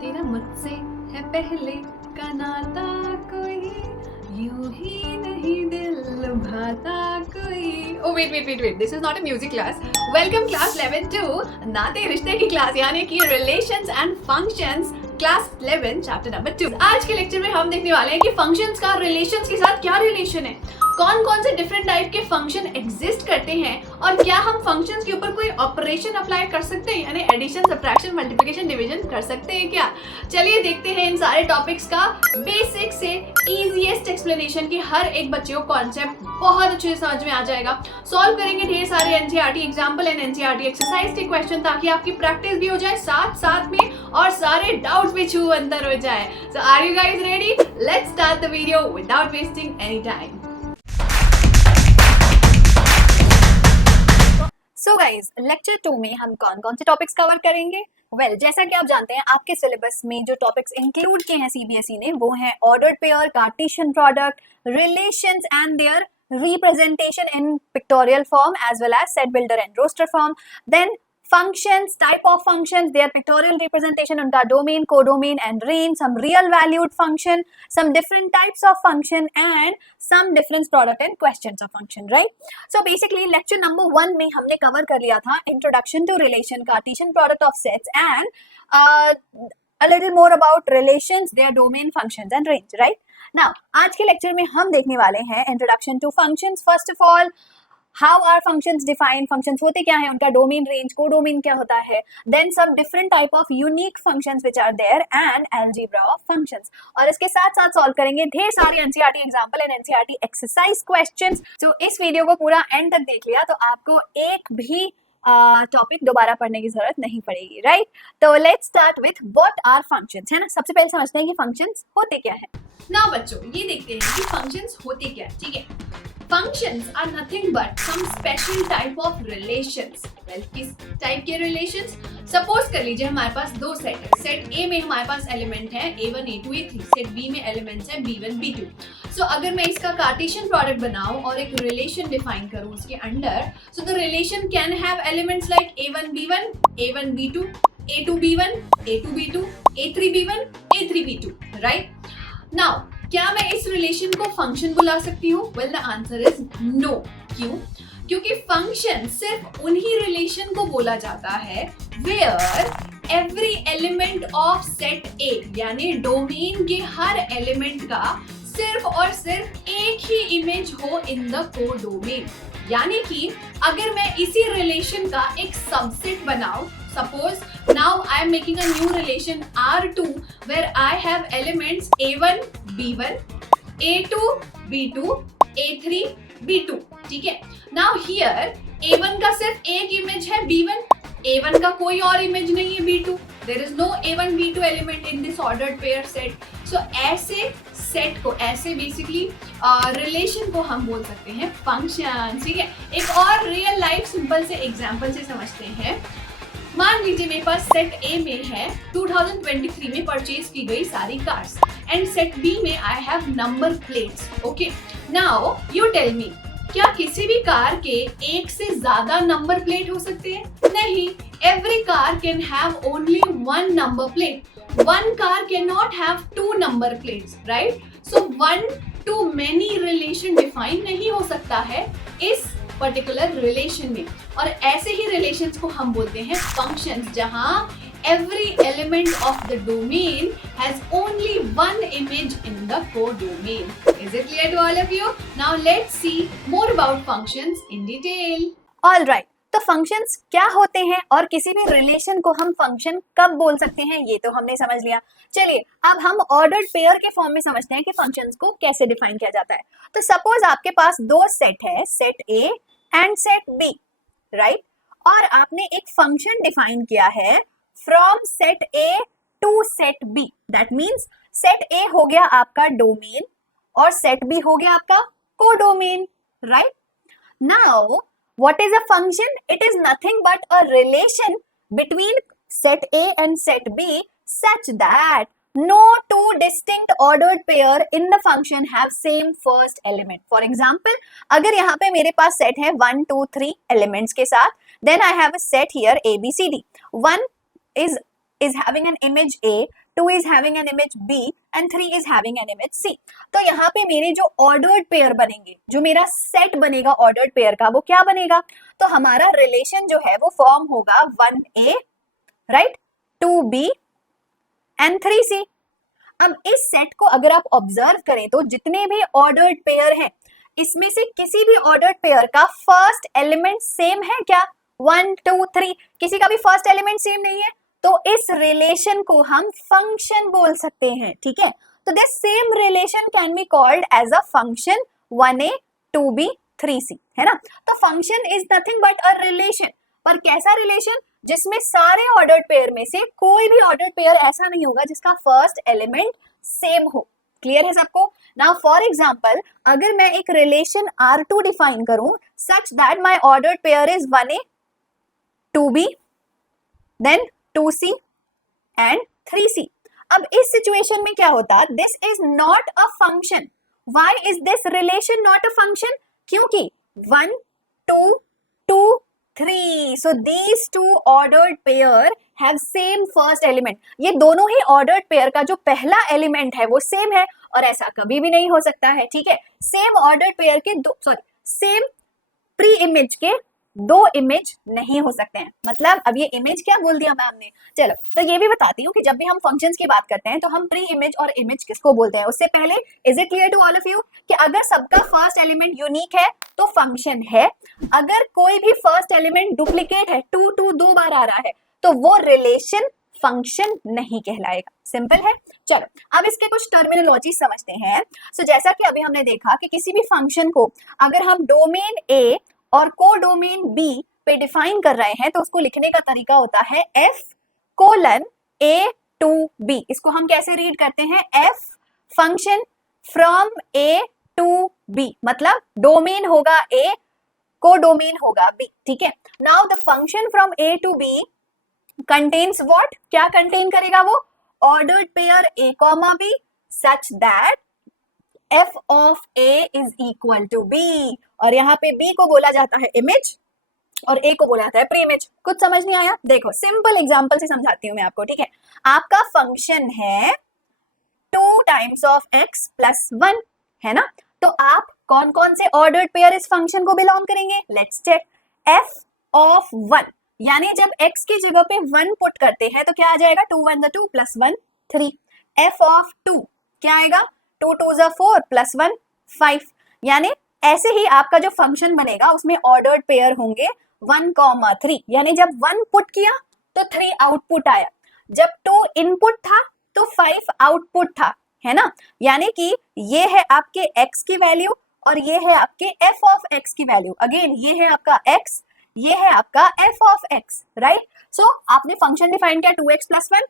तेरा मुझसे है पहले का नाता कोई, यूं ही नहीं दिल भाता कोई। Oh wait wait wait wait, this is not a music class. Welcome class 11 to नाते रिश्ते की क्लास, यानी कि relations and functions, class 11 chapter number 2। आज के लेक्चर में हम देखने वाले हैं कि फंक्शंस का रिलेशंस के साथ क्या रिलेशन है, कौन कौन से डिफरेंट टाइप के फंक्शन एग्जिस्ट करते हैं और क्या हम फंक्शंस के ऊपर कोई ऑपरेशन अप्लाई कर सकते हैं, यानी एडिशन, सब्ट्रैक्शन, मल्टीप्लिकेशन, डिवीजन कर सकते हैं क्या। चलिए देखते हैं इन सारे टॉपिक्स का बेसिक से इजीएस्ट एक्सप्लेनेशन की हर एक बच्चे को कॉन्सेप्ट बहुत अच्छे से समझ में आ जाएगा। सॉल्व करेंगे ढेर सारे NCERT example and NCERT exercise के क्वेश्चन, ताकि आपकी प्रैक्टिस भी हो जाए साथ साथ में और सारे डाउट्स भी छू अंदर हो जाए। So are you guys ready? Let's start the video without wasting any time. So guys, lecture 2 में हम कौन कौन से टॉपिक्स कवर करेंगे? जैसा कि आप जानते हैं, आपके सिलेबस में जो टॉपिक्स इंक्लूड किए हैं सीबीएसई ने, वो हैं ordered pair, Cartesian product, relations and their representation in pictorial form as well as set builder and roster form, then functions, type of functions, their pictorial representation, उनका domain, codomain and range, some real valued function, some different types of function and some difference product and questions of function, right? So basically lecture number 1 में हमने cover कर लिया था introduction to relation, Cartesian product of sets and a little more about relations, their domain, functions and range, right? Now आज के lecture में हम देखने वाले हैं introduction to functions. First of all, how are functions defined, functions होते क्या है, उनका डोमेन, रेंज, कोडोमेन क्या होता है, then some different type of unique functions which are there and algebra of functions। और इसके साथ साथ सॉल्व करेंगे ढेर सारे NCERT example and NCERT exercise questions. तो इस वीडियो को पूरा एंड तक देख लिया तो आपको एक भी टॉपिक दोबारा पढ़ने की जरूरत नहीं पड़ेगी, राइट? तो let's start with what are functions, है ना। सबसे पहले समझते हैं कि फंक्शंस होते क्या है ना बच्चों। ये देखते हैं कि फंक्शंस होते क्या है, ठीक है। Functions are nothing but some special type of relations। किस टाइप के relations? सपोज कर लीजिए हमारे पास दो सेट है, सेट A में हमारे पास एलिमेंट है A1 A2 A3, set B में एलिमेंट्स है B1 B2। सो अगर मैं इसका कार्टेशियन प्रोडक्ट बनाऊं और एक रिलेशन डिफाइन करूं उसके under, so the relation can have elements like A1 B1, A1 B2, A2 B1, A2 B2, A3 B1, A3 B2, right? Now क्या मैं इस रिलेशन को फंक्शन बुला सकती हूँ? Well the answer is no. क्यों? क्योंकि फंक्शन सिर्फ उन्हीं रिलेशन को बोला जाता है where every element of set A, यानी डोमेन के हर एलिमेंट का सिर्फ और सिर्फ एक ही इमेज हो इन द कोडोमेन। यानी कि अगर मैं इसी रिलेशन का एक सबसेट बनाऊं, suppose now I am making a new relation R2 where I have elements A1 B1, A2 B2, A3 B2, ठीक है। Now here A1 का सिर्फ एक इमेज है B1, A1 का कोई और इमेज नहीं है B2, there is no A1 B2 element in this ordered pair set। So ऐसे सेट को, ऐसे बेसिकली रिलेशन को हम बोल सकते हैं फंक्शन, ठीक है। एक और रियल लाइफ सिंपल से एग्जांपल से समझते हैं। मान लीजिए मेरे पास सेट ए में है 2023 में परचेज की गई सारी कार्स एंड सेट बी में I have number plates. Okay, now you tell me, क्या किसी भी कार के एक से ज्यादा नंबर प्लेट हो सकते हैं? नहीं, every car can have only one number plate. One car can not have two number plates, right? So one to many relation define नहीं हो सकता है इस पर्टिकुलर रिलेशन में, और ऐसे ही रिलेशंस को हम बोलते हैं फंक्शंस, जहां every element of the domain has only one image in the codomain। Is it clear to all of you? Now let's see more about functions in detail। All right, तो functions क्या होते हैं और किसी भी relation को हम function कब बोल सकते हैं, ये तो हमने समझ लिया। चलिए अब हम ऑर्डर्ड पेयर के फॉर्म में समझते हैं कि फंक्शंस को कैसे डिफाइन किया जाता है। तो सपोज आपके पास दो सेट है, set A and set B, right? और आपने एक फंक्शन डिफाइन किया है from set A to set B। That means set A हो गया आपका डोमेन और सेट B हो गया आपका codomain, right? Now what is a function? It is nothing but a relation between set A and set B such that no two distinct ordered pair in the function have same first element। For example, अगर यहाँ पे मेरे पास set है 1 2 3 elements के साथ, then I have a set here A B C D। One is is having an image A, 2 is having an image B and 3 is having an image C. तो यहाँ पे मेरे जो ऑर्डर्ड पेयर बनेंगे, जो मेरा सेट बनेगा ordered pair का, वो क्या बनेगा? तो हमारा रिलेशन जो है वो फॉर्म होगा 1A, right, 2B and 3C. अब इस सेट को अगर आप ऑब्जर्व करें तो जितने भी ऑर्डर्ड पेयर हैं, इसमें से किसी भी ऑर्डर्ड पेयर का फर्स्ट एलिमेंट सेम है क्या? 1 2 3, किसी का भी फर्स्ट एलिमेंट सेम नहीं है, तो इस रिलेशन को हम फंक्शन बोल सकते हैं. ठीक है, तो this same relation can be called as a function 1A 2B 3C, है ना. तो function is nothing but a relation. पर कैसा रिलेशन? जिसमें सारे ऑर्डर्ड पेयर में से कोई भी ऑर्डर्ड पेयर ऐसा नहीं होगा जिसका फर्स्ट एलिमेंट सेम हो. क्लियर है सबको? नाउ फॉर एग्जांपल, अगर मैं एक रिलेशन R2 डिफाइन करूं such that my ordered pair is 1A 2B then 2C and 3C. अब इस सिचुएशन में क्या होता? This is not a function. Why is this relation not a function? क्योंकि 1 2 2 3, so these two ordered pair have same first element. ये दोनों ही ordered pair का जो पहला एलिमेंट है वो सेम है, और ऐसा कभी भी नहीं हो सकता है. ठीक है, सेम ordered pair के दो, सॉरी, सेम प्री इमेज के दो इमेज नहीं हो सकते हैं. मतलब अब ये इमेज क्या बोल दिया मैम ने. चलो, तो ये भी बताती हूँ कि जब भी हम फंक्शंस की बात करते हैं तो हम प्री इमेज और इमेज किसको बोलते हैं. उससे पहले is it clear to all of you कि अगर सबका फर्स्ट एलिमेंट यूनिक है तो फंक्शन है. अगर कोई भी फर्स्ट एलिमेंट डुप्लीकेट है, 2 2 दो बार आ रहा है, तो वो रिलेशन फंक्शन नहीं कहलाएगा. सिंपल है. चलो, अब इसके कुछ टर्मिनोलॉजी समझते हैं. सो जैसा कि अभी हमने देखा कि किसी भी फंक्शन को अगर हम डोमेन A और कोडोमेन B पे डिफाइन कर रहे हैं तो उसको लिखने का तरीका होता है F:(A to B. इसको हम कैसे रीड करते हैं? F function from A to B, मतलब डोमेन होगा A, कोडोमेन होगा B. ठीक है, now the function from A to B contains what? क्या कंटेन करेगा वो? Ordered pair A, B such that F of A is equal to B. और यहाँ पे B को बोला जाता है इमेज और A को बोला जाता है प्री इमेज. कुछ समझ नहीं आया? देखो, सिंपल एग्जांपल से समझाती हूँ मैं आपको. ठीक है, आपका फंक्शन है 2 टाइम्स ऑफ x प्लस 1, है ना. तो आप कौन कौन से ऑर्डर्ड पेयर इस फंक्शन को बिलोंग करेंगे? Let's check. F of 1, यानी जब x की जगह पे 1 पुट करते हैं तो क्या आ जाएगा? 2 1 2 प्लस 1 3. F of 2 क्या आएगा? 2 2 4 प्लस 1 5. यानी ऐसे ही आपका जो फंक्शन बनेगा उसमें ऑर्डर्ड पेयर होंगे 1, 3. यानी जब 1 पुट किया तो 3 आउटपुट आया, जब 2 इनपुट था तो 5 आउटपुट था, है ना. यानी कि ये है आपके x की वैल्यू और ये है आपके f ऑफ x की वैल्यू. अगेन ये है आपका x, ये है आपका f ऑफ x, राइट. सो आपने फंक्शन डिफाइन किया 2x प्लस 1.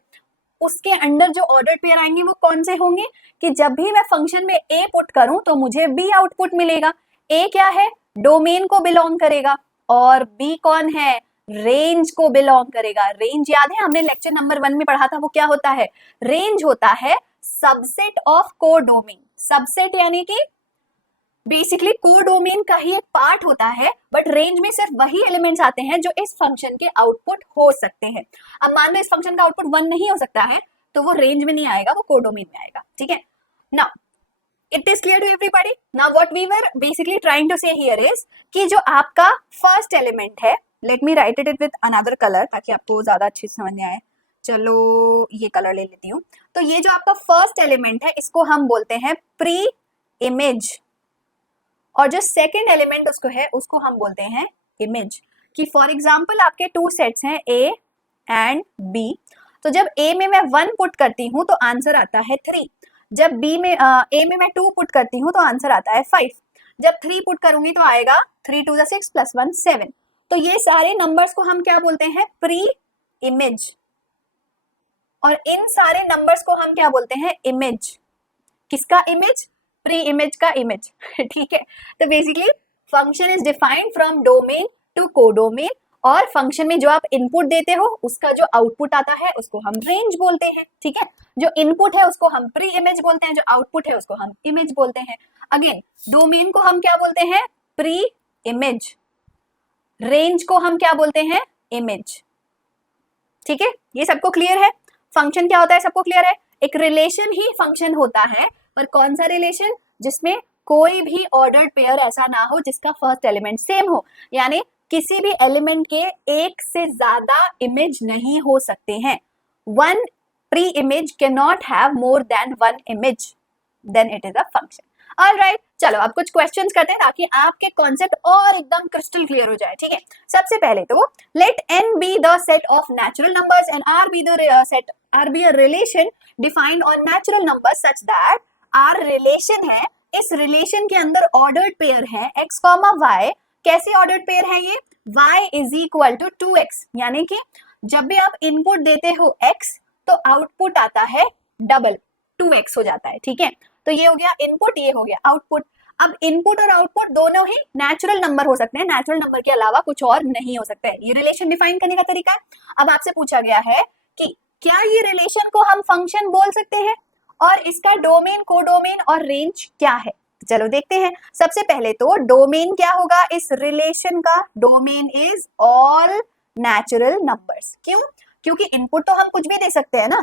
उसके अंडर जो ऑर्डर्ड पेयर आएंगे वो कौन से होंगे कि जब भी मैं फंक्शन में A पुट करूं तो मुझे B आउटपुट मिलेगा. A क्या है? डोमेन को बिलोंग करेगा, और B कौन है? रेंज को बिलोंग करेगा. रेंज याद है, हमने लेक्चर नंबर 1 में पढ़ा था. वो क्या होता है? रेंज होता है सबसेट ऑफ कोडोमेन. सबसेट यानी कि बेसिकली कोडोमेन का ही एक पार्ट होता है, बट रेंज में सिर्फ वही एलिमेंट्स आते हैं जो इस फंक्शन के आउटपुट हो सकते हैं. अब मान लो इस फंक्शन का आउटपुट 1 नहीं हो सकता है तो वो रेंज में नहीं आएगा, वो कोडोमेन में आएगा. ठीक है, now it is clear to everybody. Now what we were basically trying to say here is कि जो आपका फर्स्ट एलिमेंट है, let me write it with another colour ताकि आपको ज्यादा अच्छे से समझ में आए. चलो ये कलर ले लेती हूँ. तो ये जो आपका फर्स्ट एलिमेंट है इसको हम बोलते हैं प्री इमेज, और जो सेकेंड एलिमेंट उसको है उसको हम बोलते हैं इमेज. कि फॉर एग्जाम्पल आपके 2 सेट्स हैं A एंड B. तो जब A में मैं 1 पुट करती हूँ तो आंसर आता है 3. जब A में मैं 2 पुट करती हूँ तो आंसर आता है 5. जब 3 पुट करूंगी तो आएगा 3 2 6 प्लस 1 7. तो ये सारे नंबर्स को हम क्या बोलते हैं? Pre image. और इन सारे नंबर्स को हम क्या बोलते हैं? इमेज. किसका इमेज? प्री इमेज का इमेज. ठीक है, तो basically function is defined from domain to codomain, और फंक्शन में जो आप इनपुट देते हो उसका जो आउटपुट आता है उसको हम रेंज बोलते हैं. ठीक है, जो इनपुट है उसको हम प्री इमेज बोलते हैं, जो आउटपुट है उसको हम इमेज बोलते हैं. अगेन डोमेन को हम क्या बोलते हैं? Pre image. रेंज को हम क्या बोलते हैं? इमेज. ठीक है, ये सबको क्लियर है? फंक्शन क्या होता है सबको क्लियर है? एक रिलेशन ही फंक्शन होता है, पर कौन सा रिलेशन? जिसमें कोई भी ऑर्डर्ड पेयर ऐसा ना हो जिसका फर्स्ट एलिमेंट सेम हो, यानी किसी भी एलिमेंट के एक से ज्यादा इमेज नहीं हो सकते हैं. One pre image can not have more than one image, then it is a function. Alright, चलो अब कुछ क्वेश्चंस करते हैं ताकि आपके कॉन्सेप्ट और एकदम क्रिस्टल क्लियर हो जाए. ठीक है, सबसे पहले तो let n be the set of natural numbers and r be the set, r be a relation defined on natural numbers such that r relation है, इस रिलेशन के अंदर ऑर्डर्ड पेयर है x, y. कैसे ऑर्डर्ड पेयर है ये? y is equal to 2x, यानी कि जब भी आप इनपुट देते हो x तो आउटपुट आता है डबल, 2x हो जाता है. ठीक है, तो ये हो गया इनपुट, ये हो गया आउटपुट. अब इनपुट और आउटपुट दोनों ही नेचुरल नंबर हो सकते हैं, नेचुरल नंबर के अलावा कुछ और नहीं हो सकता है. ये रिलेशन डिफाइन करने का तरीका है. अब आपसे पूछा गया है कि क्या ये रिलेशन को हम फंक्शन बोल सकते हैं और इसका डोमेन, कोडोमेन और रेंज क्या है? चलो देखते हैं. सबसे पहले तो डोमेन क्या होगा इस रिलेशन का? Domain is all natural numbers. क्यों? क्योंकि इनपुट तो हम कुछ भी दे सकते हैं ना.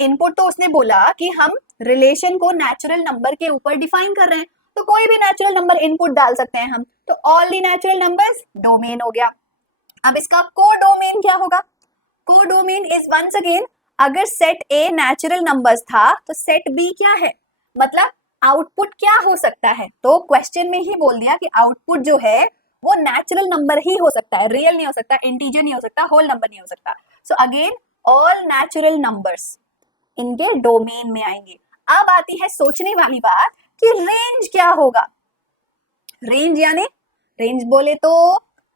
इनपुट तो उसने बोला कि हम रिलेशन को नेचुरल नंबर के ऊपर डिफाइन कर रहे हैं, तो कोई भी नेचुरल नंबर इनपुट डाल सकते हैं हम. तो all the natural numbers domain हो गया. अब इसका कोडोमेन क्या होगा? कोडोमेन इज वंस अगेन, अगर सेट ए नेचुरल नंबर्स था तो सेट बी क्या है, मतलब आउटपुट क्या हो सकता है? तो क्वेश्चन में ही बोल दिया कि आउटपुट जो है वो नेचुरल नंबर ही हो सकता है, रियल नहीं हो सकता, इंटीजर नहीं हो सकता, होल नंबर नहीं हो सकता. So again all natural numbers इनके डोमेन में आएंगे. अब आती है सोचने वाली बात कि रेंज क्या होगा. रेंज यानी, रेंज बोले तो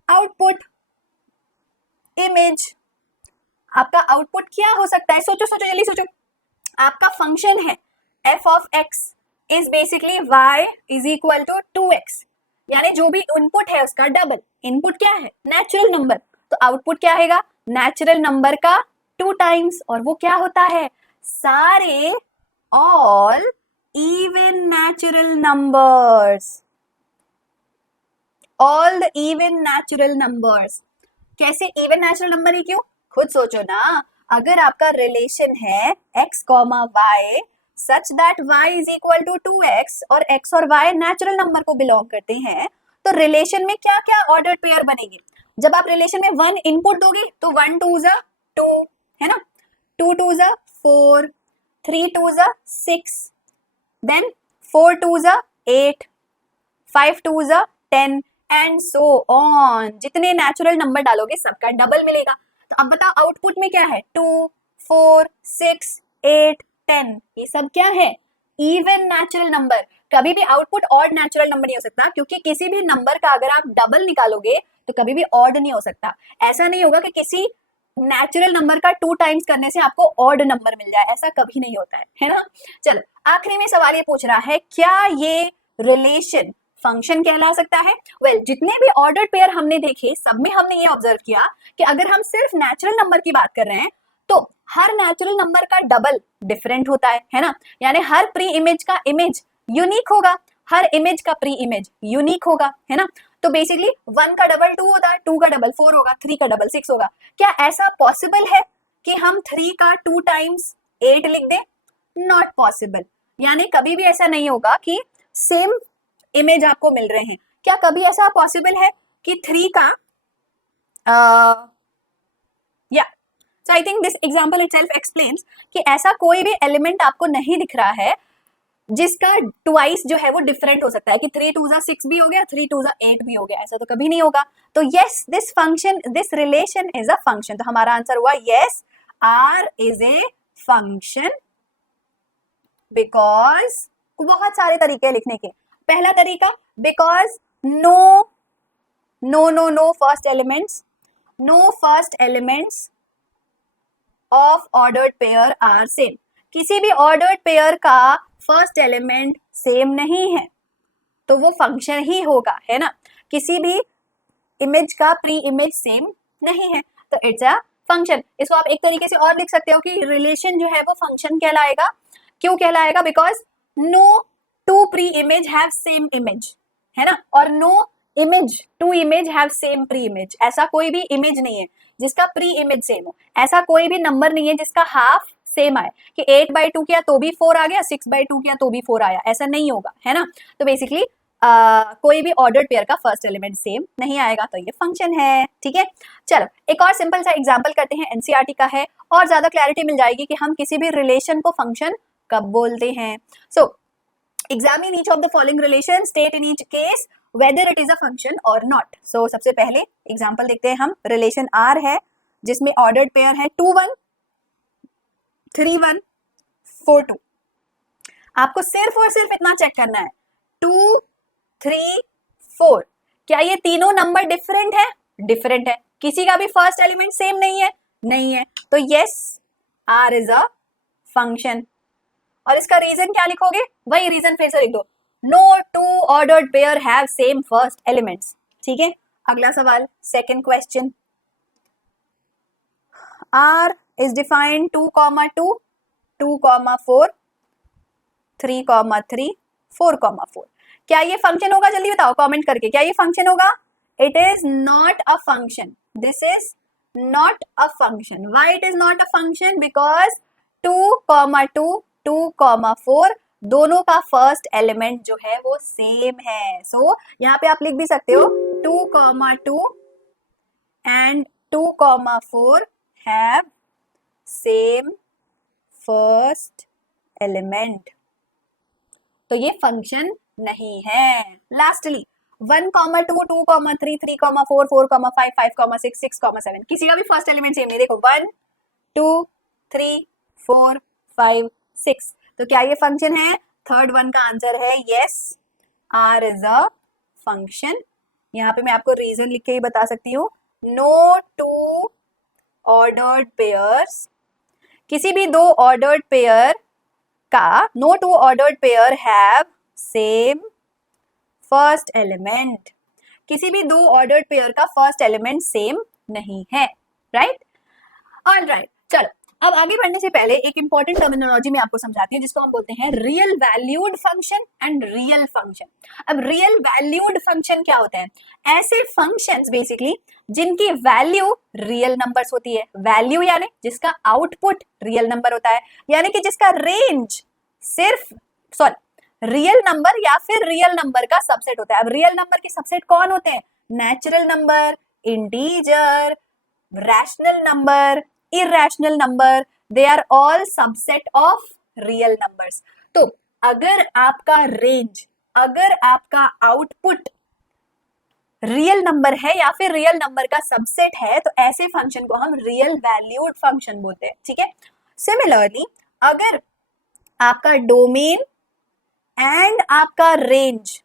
आउटपुट, इमेज. आपका आउटपुट क्या हो सकता है? सोचो सोचो जल्दी सोचो. आपका फंक्शन है f of x is basically y is equal to 2x, यानी जो भी इनपुट है उसका डबल. इनपुट क्या है? Natural number. तो आउटपुट क्या आएगा? नेचुरल नंबर का 2 टाइम्स, और वो क्या होता है? सारे all even natural numbers, all the even natural numbers. कैसे इवन नेचुरल नंबर है? क्यों? खुद सोचो ना. अगर आपका रिलेशन है x, y such that y is equal to 2x और x और y नेचुरल नंबर को बिलोंग करते हैं, तो रिलेशन में क्या क्या ऑर्डर्ड पेयर बनेगी? जब आप रिलेशन में 1 इनपुट दोगे तो 1 2 2 है ना, 2 2 4, 3 2 6, देन 4 2 8, 5 2 10 एंड सो ऑन. जितने नेचुरल नंबर डालोगे सबका डबल मिलेगा. तो अब बताओ आउटपुट में क्या है? 2 4 6 8 10, ये सब क्या है? Even natural number. कभी भी आउटपुट ऑड नेचुरल नंबर नहीं हो सकता, क्योंकि किसी भी नंबर का अगर आप डबल निकालोगे तो कभी भी ऑड नहीं हो सकता. ऐसा नहीं होगा कि किसी नेचुरल नंबर का 2 टाइम्स करने से आपको ऑड नंबर मिल जाए, ऐसा कभी नहीं होता है ना. चलो आखिरी में सवाल ये पूछ रहा है, क्या ये रिलेशन फंक्शन कहला सकता है? वेल, जितने भी ऑर्डर्ड पेयर हमने देखे सब में हमने ये ऑब्जर्व किया कि अगर हम सिर्फ नेचुरल नंबर की बात कर रहे हैं तो हर नेचुरल नंबर का डबल डिफरेंट होता है ना. यानी हर प्री इमेज का इमेज यूनिक होगा, हर इमेज का प्री इमेज यूनिक होगा, है ना. तो बेसिकली 1 का डबल 2 होता है, 2 का डबल 4 होगा, 3 का डबल 6 होगा. क्या ऐसा पॉसिबल है कि हम 3 का 2 टाइम्स 8 लिख दें? Not possible. यानी कभी भी ऐसा नहीं होगा कि सेम इमेज आपको मिल रहे हैं. क्या कभी ऐसा पॉसिबल है कि 3 का या so I think this example itself explains कि ऐसा कोई भी एलिमेंट आपको नहीं दिख रहा है जिसका ट्वाइस जो है वो डिफरेंट हो सकता है कि 3 2 6 भी हो गया, 3 2 8 भी हो गया. ऐसा तो कभी नहीं होगा. तो yes, this function, this relation is a function. तो हमारा आंसर हुआ yes, R is a function. Because बहुत सारे तरीके लिखने के. पहला तरीका, because no no no no first elements, no first elements of ordered pair are same. किसी भी ऑर्डर्ड पेयर का फर्स्ट एलिमेंट सेम नहीं है तो वो फंक्शन ही होगा, है ना. किसी भी इमेज का प्री इमेज सेम नहीं है तो इट्स अ फंक्शन. इसको आप एक तरीके से और लिख सकते हो कि रिलेशन जो है वो फंक्शन कहलाएगा. क्यों कहलाएगा? Because no two pre image have same image, है ना, और no image two image have same pre image. ऐसा कोई भी इमेज नहीं है जिसका प्री इमेज सेम हो। ऐसा कोई भी नंबर नहीं है जिसका हाफ सेम आए कि 8/2 किया तो भी 4 आ गया, 6/2 किया तो भी 4 आया, ऐसा नहीं होगा, है ना। तो बेसिकली कोई भी ऑर्डर्ड पेयर का फर्स्ट एलिमेंट सेम नहीं आएगा, तो ये फंक्शन है, ठीक है। चलो एक और सिंपल सा एग्जांपल करते हैं, एनसीईआरटी का है, और ज्यादा क्लैरिटी मिल जाएगी कि हम किसी भी रिलेशन को फंक्शन कब बोलते हैं। So examine each of the following relation, state in each case whether it is a function और नॉट। सो सबसे पहले एग्जांपल देखते हैं हम, रिलेशन आर है जिसमें ऑर्डर्ड पेयर है 2 1 3 1 4 2। आपको सिर्फ और सिर्फ इतना चेक करना है, 2 3 4, क्या ये तीनों नंबर डिफरेंट है? डिफरेंट है। किसी का भी फर्स्ट एलिमेंट सेम नहीं है? नहीं है। तो yes, R is a function. और इसका रीजन क्या लिखोगे? वही रीजन फिर से लिख दो, no two ordered pair have same first elements, ठीक है। अगला सवाल, second question, R is defined 2, 2, 2, 4, 3, 3, 4, 4। क्या ये फंक्शन होगा? जल्दी बताओ कमेंट करके, क्या ये फंक्शन होगा? It is not a function, this is not a function. Why it is not a function? Because 2, 2, 2, 4 दोनों का फर्स्ट एलिमेंट जो है वो सेम है। सो यहाँ पे आप लिख भी सकते हो 2, 2 and 2, 4 have same first element, तो ये फंक्शन नहीं है। लास्टली 1, 2, 2, 3, 3, 4, 4, 5, 5, 6, 6, 7, किसी का भी फर्स्ट एलिमेंट सेम नहीं। देखो 1 2 3 4 5 6, तो क्या ये फंक्शन है? थर्ड वन का आंसर है yes, R is a function. यहाँ पे मैं आपको रीजन लिख के ही बता सकती हूँ, नो टू ऑर्डर्ड पेयर्स, किसी भी दो ऑर्डर्ड पेयर का, no two ordered pair have same first element, किसी भी दो ऑर्डर्ड पेयर का फर्स्ट एलिमेंट सेम नहीं है, राइट। ऑलराइट, चलो अब आगे बढ़ने से पहले एक इंपॉर्टेंट टर्मिनोलॉजी में आपको समझाती हूँ जिसको हम बोलते हैं real valued function and real function. अब रियल वैल्यूड फंक्शन क्या होते हैं? ऐसे फंक्शंस बेसिकली जिनकी वैल्यू रियल नंबर्स होती है, वैल्यू यानी जिसका आउटपुट रियल नंबर होता है, यानी कि जिसका रेंज सिर्फ रियल नंबर या फिर रियल नंबर का सबसेट होता है। अब रियल नंबर के सबसेट कौन होते हैं? Natural number, integer, rational number, irrational number, they are all subset of real numbers। तो अगर आपका रेंज, अगर आपका आउटपुट रियल नंबर है या फिर रियल नंबर का सबसेट है, तो ऐसे फंक्शन को हम रियल वैल्यूड फंक्शन बोलते हैं, ठीक है। सिमिलरली अगर आपका डोमेन एंड आपका रेंज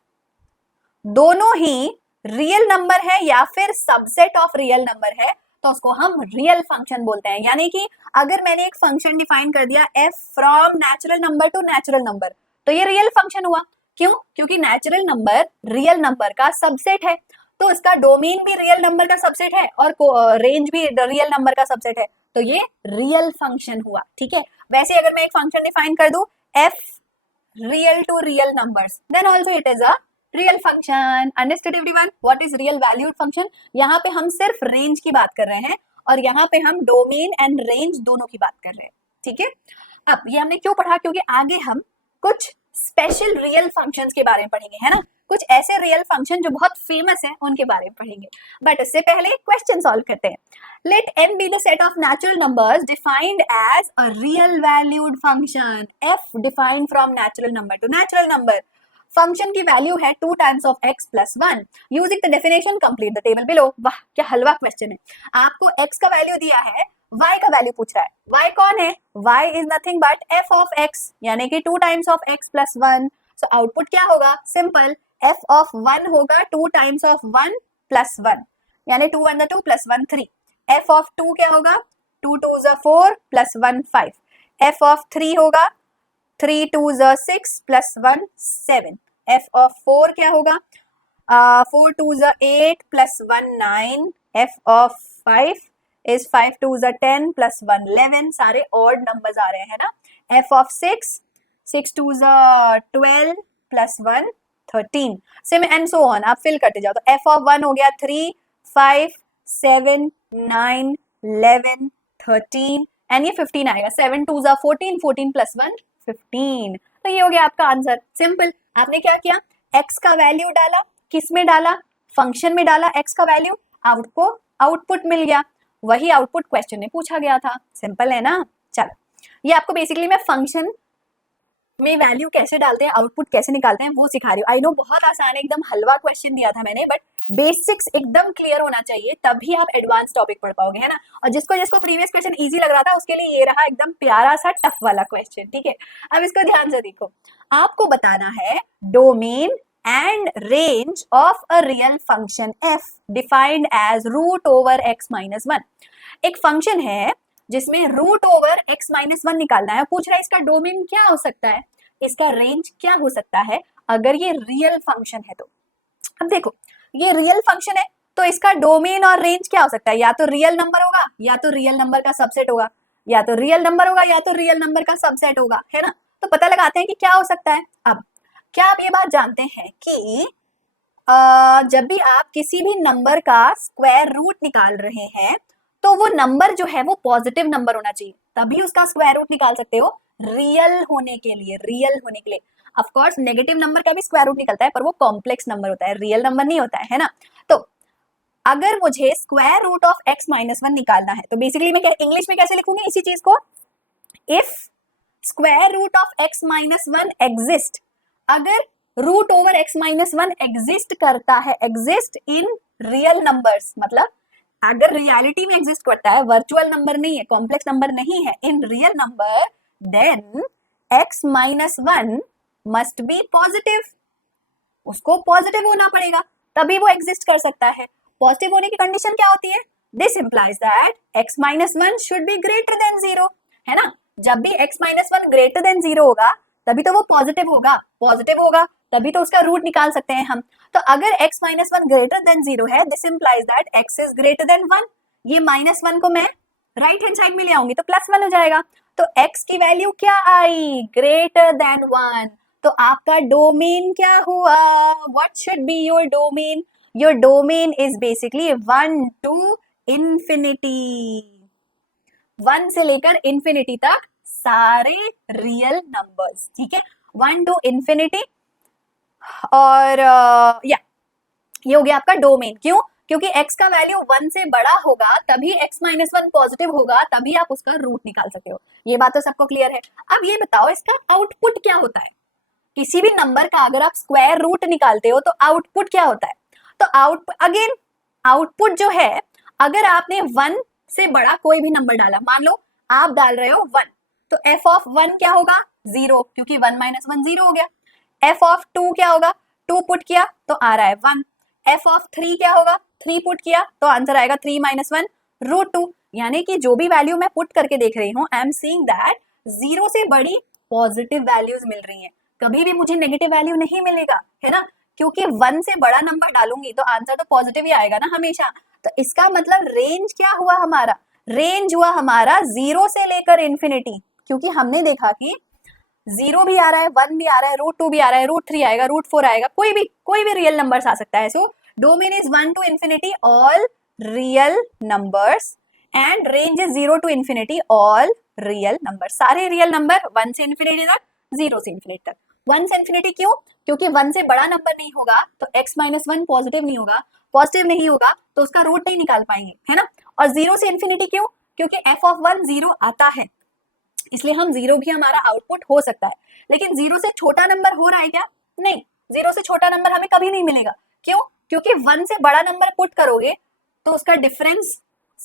दोनों ही रियल नंबर है या फिर सबसेट ऑफ रियल नंबर है, तो उसको हम रियल फंक्शन बोलते हैं। यानी कि अगर मैंने एक फंक्शन डिफाइन कर दिया f from natural number two natural number, तो ये रियल फंक्शन हुआ। क्यों? क्योंकि नेचुरल नंबर रियल नंबर का सबसेट है, तो इसका डोमेन भी रियल नंबर का सबसेट है और रेंज भी रियल नंबर का सबसेट है, तो ये रियल फंक्शन हुआ, ठीक है। वैसे अगर मैं एक फंक्शन डिफाइन कर दूं f real to real numbers, then also it is a real function. Understood everyone what is real valued function? यहाँ पे हम सिर्फ रेंज की बात कर रहे हैं और यहाँ पे हम डोमेन एंड रेंज दोनों की बात कर रहे हैं, ठीक है। अब ये हमने क्यों पढ़ा? क्योंकि आगे हम कुछ स्पेशल रियल फंक्शंस के बारे में पढ़ेंगे, है ना। कुछ ऐसे रियल फंक्शन जो बहुत फेमस है उनके बारे में पढ़ेंगे, बट इससे पहले क्वेश्चन सॉल्व करते हैं। लेट n be the set of natural numbers defined as a real valued function। f defined from natural number to natural number। Function की वैल्यू है 2 times of x plus 1। Using the definition complete the table below. वाह क्या हलवा question है। आपको x का value दिया है, y का वैल्यू पूछ रहा है। y कौन है? y is nothing but f of x, यानी कि 2 times of x plus 1। So output क्या होगा? सिंपल, f of 1 होगा 2 times of 1 plus 1, यानी 2 1 2 plus 1 3। f of 2 क्या होगा? 2 2 4 plus 1 5। f of 3 होगा 3 2 6 plus 1 7। f of 4 क्या होगा? 4 2 8 plus 1 9। f of 5 is 5 2 10 plus 1 11। सारे ऑड नंबर्स आ रहे हैं ना। f of 6 6 2 12 plus 1 13। Same and so on, आप फिल करते जाओ। तो f of 1 हो गया 3 5 7 9, 11, 13 एंड ये 15 आएगा। 7 2 जा 14, 14 प्लस 1 15। तो ये हो गया आपका आंसर। सिंपल। आपने क्या किया, x का वैल्यू डाला, किस में डाला, फंक्शन में डाला x का वैल्यू, आउटपुट मिल गया। वही आउटपुट क्वेश्चन में पूछा गया था। सिंपल है ना। चलो, ये आपको बेसिकली मैं फंक्शन में वैल्यू कैसे डालते हैं, आउटपुट कैसे निकालते हैं वो सिखा रही हूँ। आई नो बहुत आसान है, एकदम हलवा क्वेश्चन दिया था मैंने, बट बेसिक्स एकदम क्लियर होना चाहिए, तभी आप एडवांस टॉपिक पढ़ पाओगे, है ना। और जिसको जिसको प्रीवियस क्वेश्चन इजी लग रहा था उसके लिए ये रहा एकदम प्यारा सा टफ वाला क्वेश्चन, ठीक है। अब इसको ध्यान से देखो। आपको बताना है domain and range of a real function f defined as root over x minus 1। एक फंक्शन है जिसमें रूट ओवर x माइनस 1 निकालना है। पूछ रहा है इसका डोमेन क्या हो सकता है, इसका रेंज क्या हो सकता है अगर ये रियल फंक्शन है तो। अब देखो, ये रियल फंक्शन है तो इसका डोमेन और रेंज क्या हो सकता है, या तो रियल नंबर होगा या तो रियल नंबर का सबसेट होगा, या तो रियल नंबर होगा या तो रियल नंबर का सबसेट होगा, है ना। तो पता लगाते हैं कि क्या हो सकता है। अब क्या आप ये बात जानते हैं कि जब भी आप किसी भी नंबर का स्क्वायर रूट निकाल रहे हैं तो वो नंबर जो है वो पॉजिटिव नंबर होना चाहिए, तभी उसका स्क्वायर रूट निकाल सकते हो। रियल होने के लिए ऑफ कोर्स नेगेटिव नंबर का भी स्क्वायर रूट निकलता है, पर वो कॉम्प्लेक्स नंबर होता है, रियल नंबर नहीं होता है ना। तो अगर मुझे square root of x minus 1 निकालना है तो बेसिकली मैं इंग्लिश में कैसे लिखूंगी इसी चीज को, if square root of x minus 1 exist, अगर root over x minus 1 exist करता है, एग्जिस्ट इन रियल नंबर्स, मतलब अगर रियलिटी में एग्जिस्ट करता है, वर्चुअल नंबर नहीं है, कॉम्प्लेक्स नंबर नहीं है, in real number, then x minus 1 must be positive, उसको पॉजिटिव होना पड़ेगा तभी वो एग्जिस्ट कर सकता है। पॉजिटिव होने की कंडीशन क्या होती है, this implies that x minus 1 should be greater than 0, है ना। जब भी x माइनस 1 ग्रेटर देन 0 होगा तभी तो वो पॉजिटिव होगा तभी तो उसका रूट निकाल सकते हैं हम। तो अगर x माइनस 1 ग्रेटर देन 0 है, this implies that x is greater then 1। ये माइनस 1 को मैं राइट हैंड साइड में ले आऊंगी तो प्लस 1 हो जाएगा। तो x की वैल्यू क्या आई, ग्रेटर देन 1। तो आपका डोमेन क्या हुआ, what should be your domain, your domain is basically 1 to infinity, 1 से लेकर इंफिनिटी तक सारे रियल नंबर्स, ठीक है, 1 टू इंफिनिटी। और ये हो गया आपका डोमेन। क्यों, क्योंकि x का वैल्यू 1 से बड़ा होगा तभी x माइनस 1 पॉजिटिव होगा, तभी आप उसका रूट निकाल सकते हो। ये बात तो सबको क्लियर है। अब ये बताओ इसका आउटपुट क्या होता है, किसी भी नंबर का अगर आप स्क्वायर रूट निकालते हो तो आउटपुट क्या होता है। तो आउटपुट जो है, अगर आपने 1 से बड़ा कोई भी नंबर डाला, मान लो आप डाल रहे हो 1, तो f ऑफ 1 क्या होगा, 0, क्योंकि 1 माइनस 1 0 हो गया। f ऑफ 2 क्या होगा, 2 पुट किया तो आ रहा है 1। f ऑफ 3 क्या होगा, 3 पुट किया तो आंसर आएगा 3 माइनस 1 रूट 2। यानी कि जो भी वैल्यू मैं पुट करके देख रही हूँ, आई एम सीइंग दैट 0 से बड़ी पॉजिटिव वैल्यूज मिल रही हैं, कभी भी मुझे नेगेटिव वैल्यू नहीं मिलेगा, है ना, क्योंकि 1 से बड़ा नंबर डालूंगी तो आंसर तो पॉजिटिव ही आएगा ना हमेशा। तो इसका मतलब रेंज क्या हुआ हमारा, रेंज हुआ हमारा 0 से लेकर इंफिनिटी, क्योंकि हमने देखा कि 0 भी आ रहा है, 1 भी आ रहा है, रूट 2 भी आ रहा है, रूट 3 आएगा, रूट 4 आएगा, कोई भी रियल नंबर्स आ सकता है। So domain is 1 to infinity all real numbers and range is 0 to infinity all real number, सारे रियल नंबर 1 से इंफिनिटी तक, 0 से इंफिनिटी तक। 1 से इंफिनिटी क्यों, क्योंकि 1 से बड़ा नंबर नहीं होगा तो x माइनस 1 पॉजिटिव नहीं होगा तो उसका रूट नहीं निकाल पाएंगे, है ना। और 0 से इंफिनिटी क्यों, क्योंकि f ऑफ 1 0 आता है, इसलिए हम 0 भी हमारा आउटपुट हो सकता है। लेकिन 0 से छोटा नंबर हो रहा है क्या, नहीं, 0 से छोटा नंबर हमें कभी नहीं मिलेगा। क्यों, क्योंकि 1 से बड़ा नंबर पुट करोगे तो उसका डिफरेंस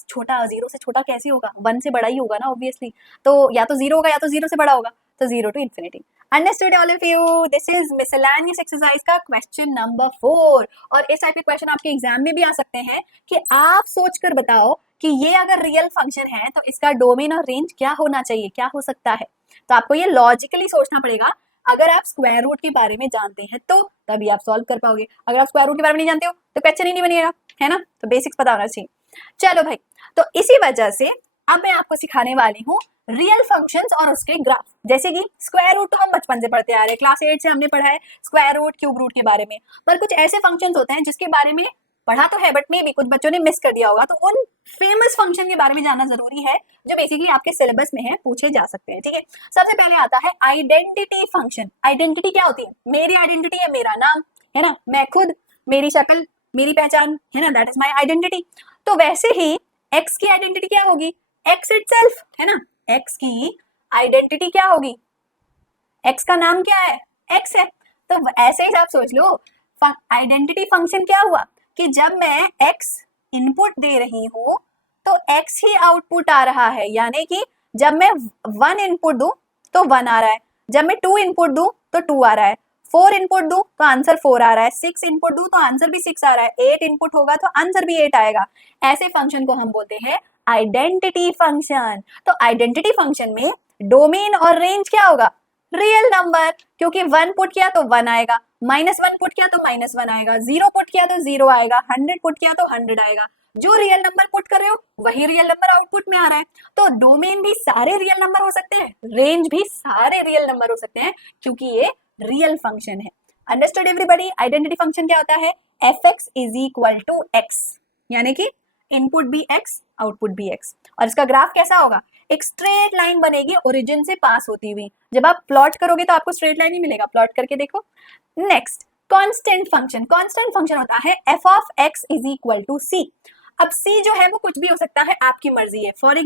छोटा, 0 से छोटा कैसे होगा, 1 से बड़ा ही होगा ना ऑब्वियसली। तो या तो 0 होगा या तो 0 से बड़ा होगा, तो 0 to infinity. Understood all of you, this is miscellaneous exercise का क्वेश्चन नंबर 4। और इस टाइप के क्वेश्चन आपके एग्जाम में भी आ सकते हैं कि आप सोचकर बताओ कि ये अगर रियल फंक्शन है तो इसका डोमेन और रेंज क्या होना चाहिए, क्या हो सकता है। तो आपको ये लॉजिकली सोचना पड़ेगा। अगर आप स्क्वायर रूट के बारे में जानते हैं तो तभी आप सॉल्व कर पाओगे, अगर आप स्क्वायर रूट के बारे में नहीं जानते हो तो क्वेश्चन ही नहीं बनेगा, है ना। तो बेसिक्स पता होना चाहिए। चलो भाई, तो इसी वजह से अब मैं आपको सिखाने वाली हूँ रियल फंक्शंस और उसके ग्राफ। जैसे कि स्क्वायर रूट तो हम बचपन से पढ़ते आ रहे हैं, क्लास 8 से हमने पढ़ा है स्क्वायर रूट, क्यूब रूट के बारे में। पर कुछ ऐसे फंक्शंस होते हैं जिसके बारे में पढ़ा तो है बट मे भी कुछ बच्चों ने मिस कर दिया होगा, तो उन फेमस फंक्शन के बारे में जानना जरूरी है जो बेसिकली आपके सिलेबस में है, पूछे जा सकते हैं, ठीक है। सबसे पहले आता है आइडेंटिटी फंक्शन। आइडेंटिटी क्या होती है? मेरी आइडेंटिटी है मेरा नाम, है ना, मैं खुद, मेरी शक्ल, मेरी पहचान, है ना, दैट इज माई आइडेंटिटी। तो वैसे ही एक्स की आइडेंटिटी क्या होगी? एक्स इटसेल्फ, है ना, एक्स की आइडेंटिटी क्या होगी? एक्स का नाम क्या है? एक्स है। तो ऐसे ही आप सोच लो, आइडेंटिटी फंक्शन क्या हुआ कि जब मैं एक्स इनपुट दे रही हूं तो एक्स ही आउटपुट आ रहा है, यानी कि जब मैं 1 इनपुट दूं तो 1 आ रहा है, जब मैं 2 इनपुट दूं तो 2 आ रहा है, 4 इनपुट दूं तो आंसर 4 आ रहा है, 6 इनपुट दूं तो आंसर भी 6 आ रहा है, 8 इनपुट होगा तो आंसर भी 8 आएगा। ऐसे फंक्शन को हम बोलते हैं आइडेंटिटी फंक्शन। तो आइडेंटिटी फंक्शन में डोमेन और रेंज क्या होगा? रियल नंबर, क्योंकि 1 पुट किया तो 1 आएगा, -1 पुट किया तो -1 आएगा, 0 पुट किया तो 0 आएगा, 100 पुट किया तो 100 आएगा। जो रियल नंबर पुट कर रहे हो वही रियल नंबर आउटपुट में आ रहा है। तो डोमेन भी सारे रियल नंबर हो सकते हैं, रेंज भी सारे रियल नंबर हो सकते हैं, क्योंकि ये रियल फंक्शन है। Understood everybody? आइडेंटिटी फंक्शन क्या होता है? fx is equal to x, यानी कि इनपुट भी x, आउटपुट भी x। और इसका ग्राफ कैसा होगा? एक स्ट्रेट लाइन बनेगी ओरिजिन से पास होती हुई। जब आप प्लॉट करोगे तो आपको स्ट्रेट लाइन ही मिलेगा, प्लॉट करके देखो। Next, constant function. Constant function होता है f of x is equal to c। अब c जो है वो कुछ भी हो सकता है, आपकी मर्जी है। फॉर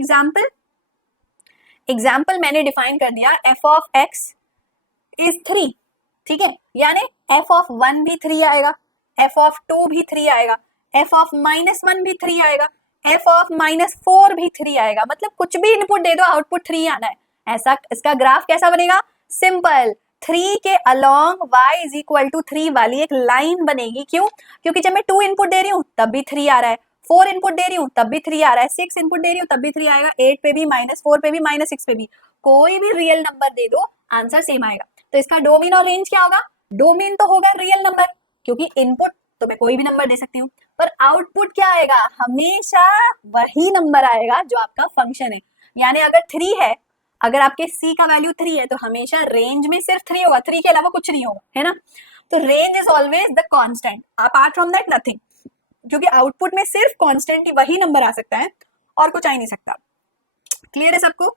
एग्जाम्पल मैंने डिफाइन कर दिया f ऑफ x इज 3, ठीक है, यानी f ऑफ 1 भी 3 आएगा, f ऑफ 2 भी 3 आएगा, f ऑफ -1 भी 3 आएगा, f ऑफ -4 भी 3 आएगा। मतलब कुछ भी इनपुट दे दो आउटपुट 3 आना है। ऐसा इसका ग्राफ कैसा बनेगा? सिंपल, 3 के along y is equal to 3 वाली एक लाइन बनेगी। क्यों? क्योंकि जब मैं 2 इनपुट दे रही हूँ तब भी 3 आ रहा है, 4 इनपुट दे रही हूँ तब भी 3 आ रहा है, 6 इनपुट दे रही हूँ तब भी 3 आएगा, 8 पे भी, -4 पे भी, -6 पे भी, कोई भी रियल नंबर दे दो आंसर सेम आएगा। तो इसका डोमेन और रेंज क्या होगा? डोमेन तो होगा रियल नंबर, क्योंकि इनपुट तो मैं कोई भी नंबर दे सकती हूँ, पर आउटपुट क्या आएगा? हमेशा वही नंबर आएगा जो आपका फंक्शन है। यानी अगर 3 है, अगर आपके c का वैल्यू 3 है तो हमेशा रेंज में सिर्फ 3 होगा, 3 के अलावा कुछ नहीं होगा, है ना। तो range is always the constant, apart from that nothing, क्योंकि आउटपुट में सिर्फ कांस्टेंट ही वही नंबर आ सकता है और कुछ आ ही नहीं सकता। क्लियर है सबको?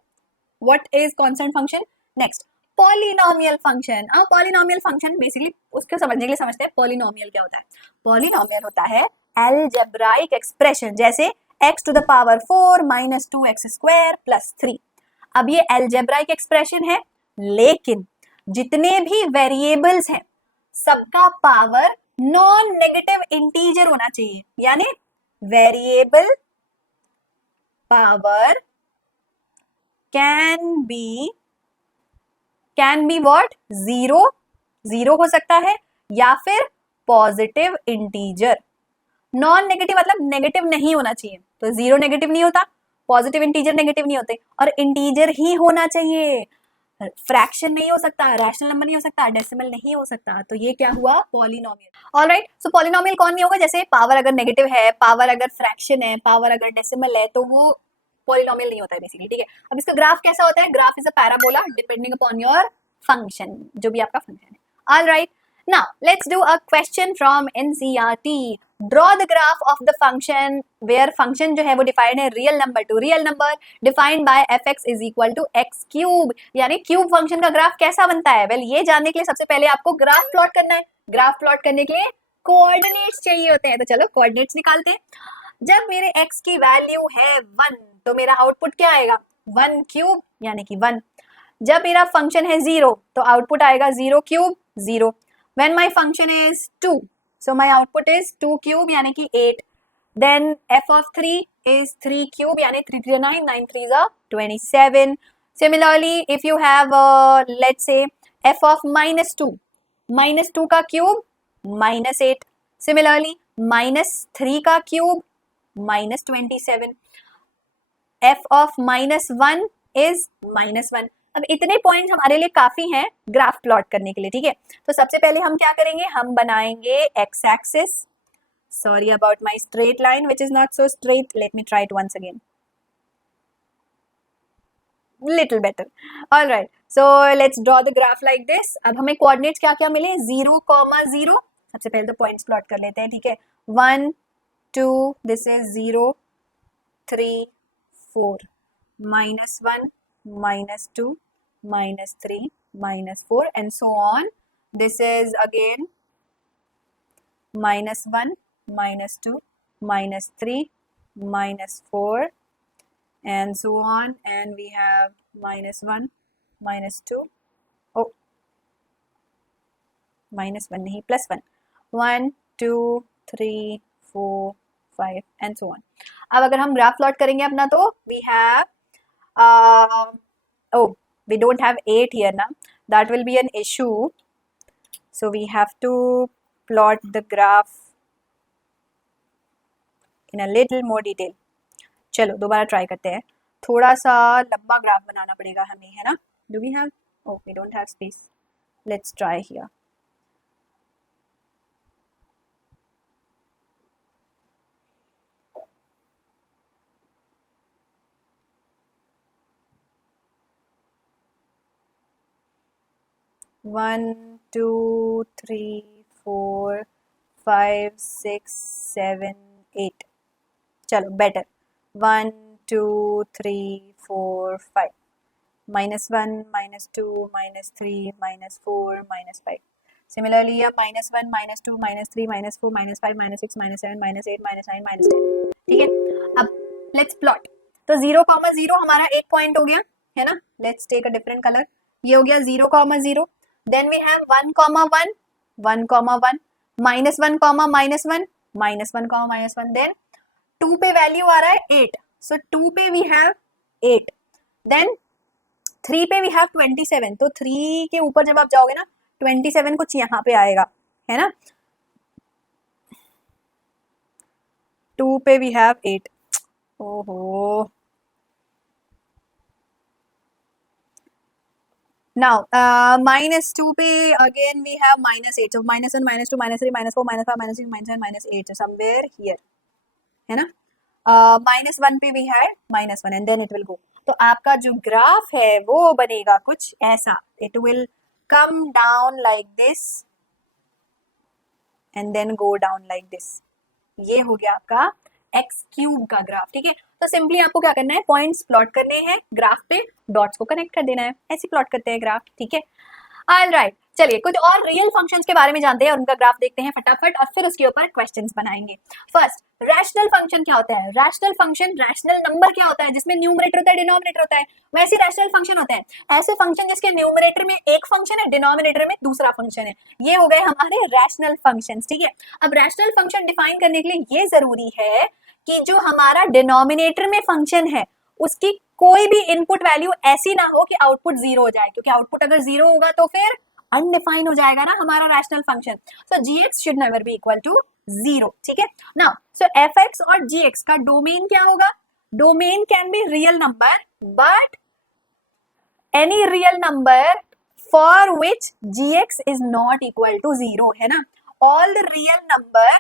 What is constant function? Next, polynomial function. अब पॉलिनोमियल फंक्शन बेसिकली उसको समझने के लिए समझते हैं पॉलिनोमियल क्या होता है। पॉलिनोमियल होता है अलजेब्राइक एक्सप्रेशन, जैसे x to the power 4 - 2x² + 3। अब ये अलजेब्राइक एक्सप्रेशन है, लेकिन जितने भी वेरिएबल्स हैं सबका पावर नॉन नेगेटिव इंटीजर होना चाहिए, यानी variable power can be what? 0 हो सकता है, या फिर पॉजिटिव इंटीजर। नॉन नेगेटिव मतलब नेगेटिव नहीं होना चाहिए, तो 0 नेगेटिव नहीं होता, पॉजिटिव इंटीजर नेगेटिव नहीं होते, और इंटीजर ही होना चाहिए। फ्रैक्शन नहीं हो सकता, रैशनल नंबर नहीं हो सकता, डेसिमल नहीं हो सकता। तो ये क्या हुआ? पॉलिनोमियल। ऑलराइट, सो पॉलिनोमियल कौन नहीं होगा? जैसे पावर अगर नेगेटिव है, पावर अगर फ्रैक्शन है, पावर अगर डेसिमल है, तो वो पॉलिनोमियल नहीं होता है बेसिकली, ठीक है। अब इसका ग्राफ कैसा होता है? Graph is a parabola depending upon your function, जो भी आपका फंक्शन है। Alright, now let's do a question from NCERT. Draw the graph of the function where function जो है वो डिफाइंड है real number to real number defined by fx is equal to x cube. यानी cube function का graph कैसा बनता है? Well, ये जानने के लिए सबसे पहले आपको ग्राफ प्लॉट करना है। ग्राफ प्लॉट करने के लिए कोऑर्डिनेट्स चाहिए होते हैं, तो चलो कोऑर्डिनेट्स निकालते हैं। जब मेरे x की वैल्यू है 1 तो मेरा आउटपुट क्या आएगा? 1 क्यूब, यानी कि 1। जब मेरा फंक्शन है 0 तो आउटपुट आएगा 0 cube 0। When my function is 2, so my output is 2 cube यानी कि 8. Then f of 3 is 3 cube यानी 3 3 9, 9 3 are 27. Similarly, if you have let's say f of -2 का क्यूब -8. Similarly, -3 का क्यूब -27. f of -1 is -1. अब इतने points हमारे लिए काफी हैं ग्राफ प्लॉट करने के लिए, ठीक है। तो सबसे पहले हम क्या करेंगे? हम बनाएंगे x axis. Sorry about my straight line which is not so straight, let me try it once again, little better. Alright, so let's draw the graph like this. अब हमें कोऑर्डिनेट्स क्या क्या मिले? 0, 0। सबसे पहले तो पॉइंट्स प्लॉट कर लेते हैं, ठीक है। 1 2, this is 0, 3, 4, -1, -2, -3, -4, and so on. This is again -1, -2, -3, -4, and so on, and we have -1, -2, oh, -1 nahi, +1, 1, 2, 3, 4, 5, and so on. अब अगर हम ग्राफ प्लॉट करेंगे अपना, तो we have oh, we don't have 8 here now. That will be an issue. So we have to plot the graph in a little more detail. चलो दोबारा try करते हैं. थोड़ा सा लंबा ग्राफ बनाना पड़ेगा हमें, है ना? Do we have? Oh, we don't have space. Let's try here. One, 2, 3, 4, 5, 6, 7, 8. चलो better. 1, 2, 3, 4, 5. -1, -2, -3, -4, -5. Similarly, यहाँ -1, -2, -3, -4, -5, -6, -7, -8, -9, -10. ठीक है. अब let's plot. तो 0, 0 हमारा एक पॉइंट हो गया, है ना? Let's take a different color. ये हो गया 0, 0. Then we have 1, 1, 1, 1, -1, -1, -1, -1. Then 2 पे वैल्यू आ रहा है 8. So 2 पे we have 8. Then 3 पे we have 27. तो 3 के ऊपर जब आप जाओगे ना, 27 कुछ यहाँ पे आएगा, है ना? 2 पे we have 8. ओहो. Now, -2 पे again we have -8. So -1, -2, -3, -4, -5, -6, -7, -8. So somewhere here, है ना? -1 पे we had -1 and then it will go. तो आपका जो ग्राफ है वो बनेगा कुछ ऐसा. It will come down like this and then go down like this. ये हो गया आपका x³ का ग्राफ. ठीक है. तो सिंपली आपको क्या करना है, पॉइंट्स प्लॉट करने हैं ग्राफ पे, डॉट्स को कनेक्ट कर देना है. ऐसे प्लॉट करते हैं ग्राफ. ठीक है. ऑलराइट, चलिए कुछ और रियल फंक्शंस के बारे में जानते हैं और उनका ग्राफ देखते हैं फटाफट, और फिर उसके ऊपर क्वेश्चंस बनाएंगे. फर्स्ट, रैशनल फंक्शन क्या होता है? रैशनल फंक्शन, रैशनल नंबर क्या होता है जिसमें न्यूमरेटर होता है, डिनोमिनेटर होता है, वैसे रैशनल फंक्शन होते हैं. ऐसे फंक्शन जिसके न्यूमरेटर में एक फंक्शन है, डिनोमिनेटर में दूसरा फंक्शन है, ये हो गए हमारे रैशनल फंक्शंस. ठीक है. अब रैशनल फंक्शन डिफाइन करने के लिए ये जरूरी है कि जो हमारा डिनोमिनेटर में फंक्शन है उसकी कोई भी इनपुट वैल्यू ऐसी ना हो कि आउटपुट 0 हो जाए, क्योंकि आउटपुट अगर 0 होगा तो फिर अनडिफाइन हो जाएगा ना हमारा rational function. So gx should never be equal to 0. ठीक है. नाउ सो fx और gx का डोमेन क्या होगा? Domain can be real number, but any real number for which gx is not equal to 0, है ना? ऑल रियल नंबर,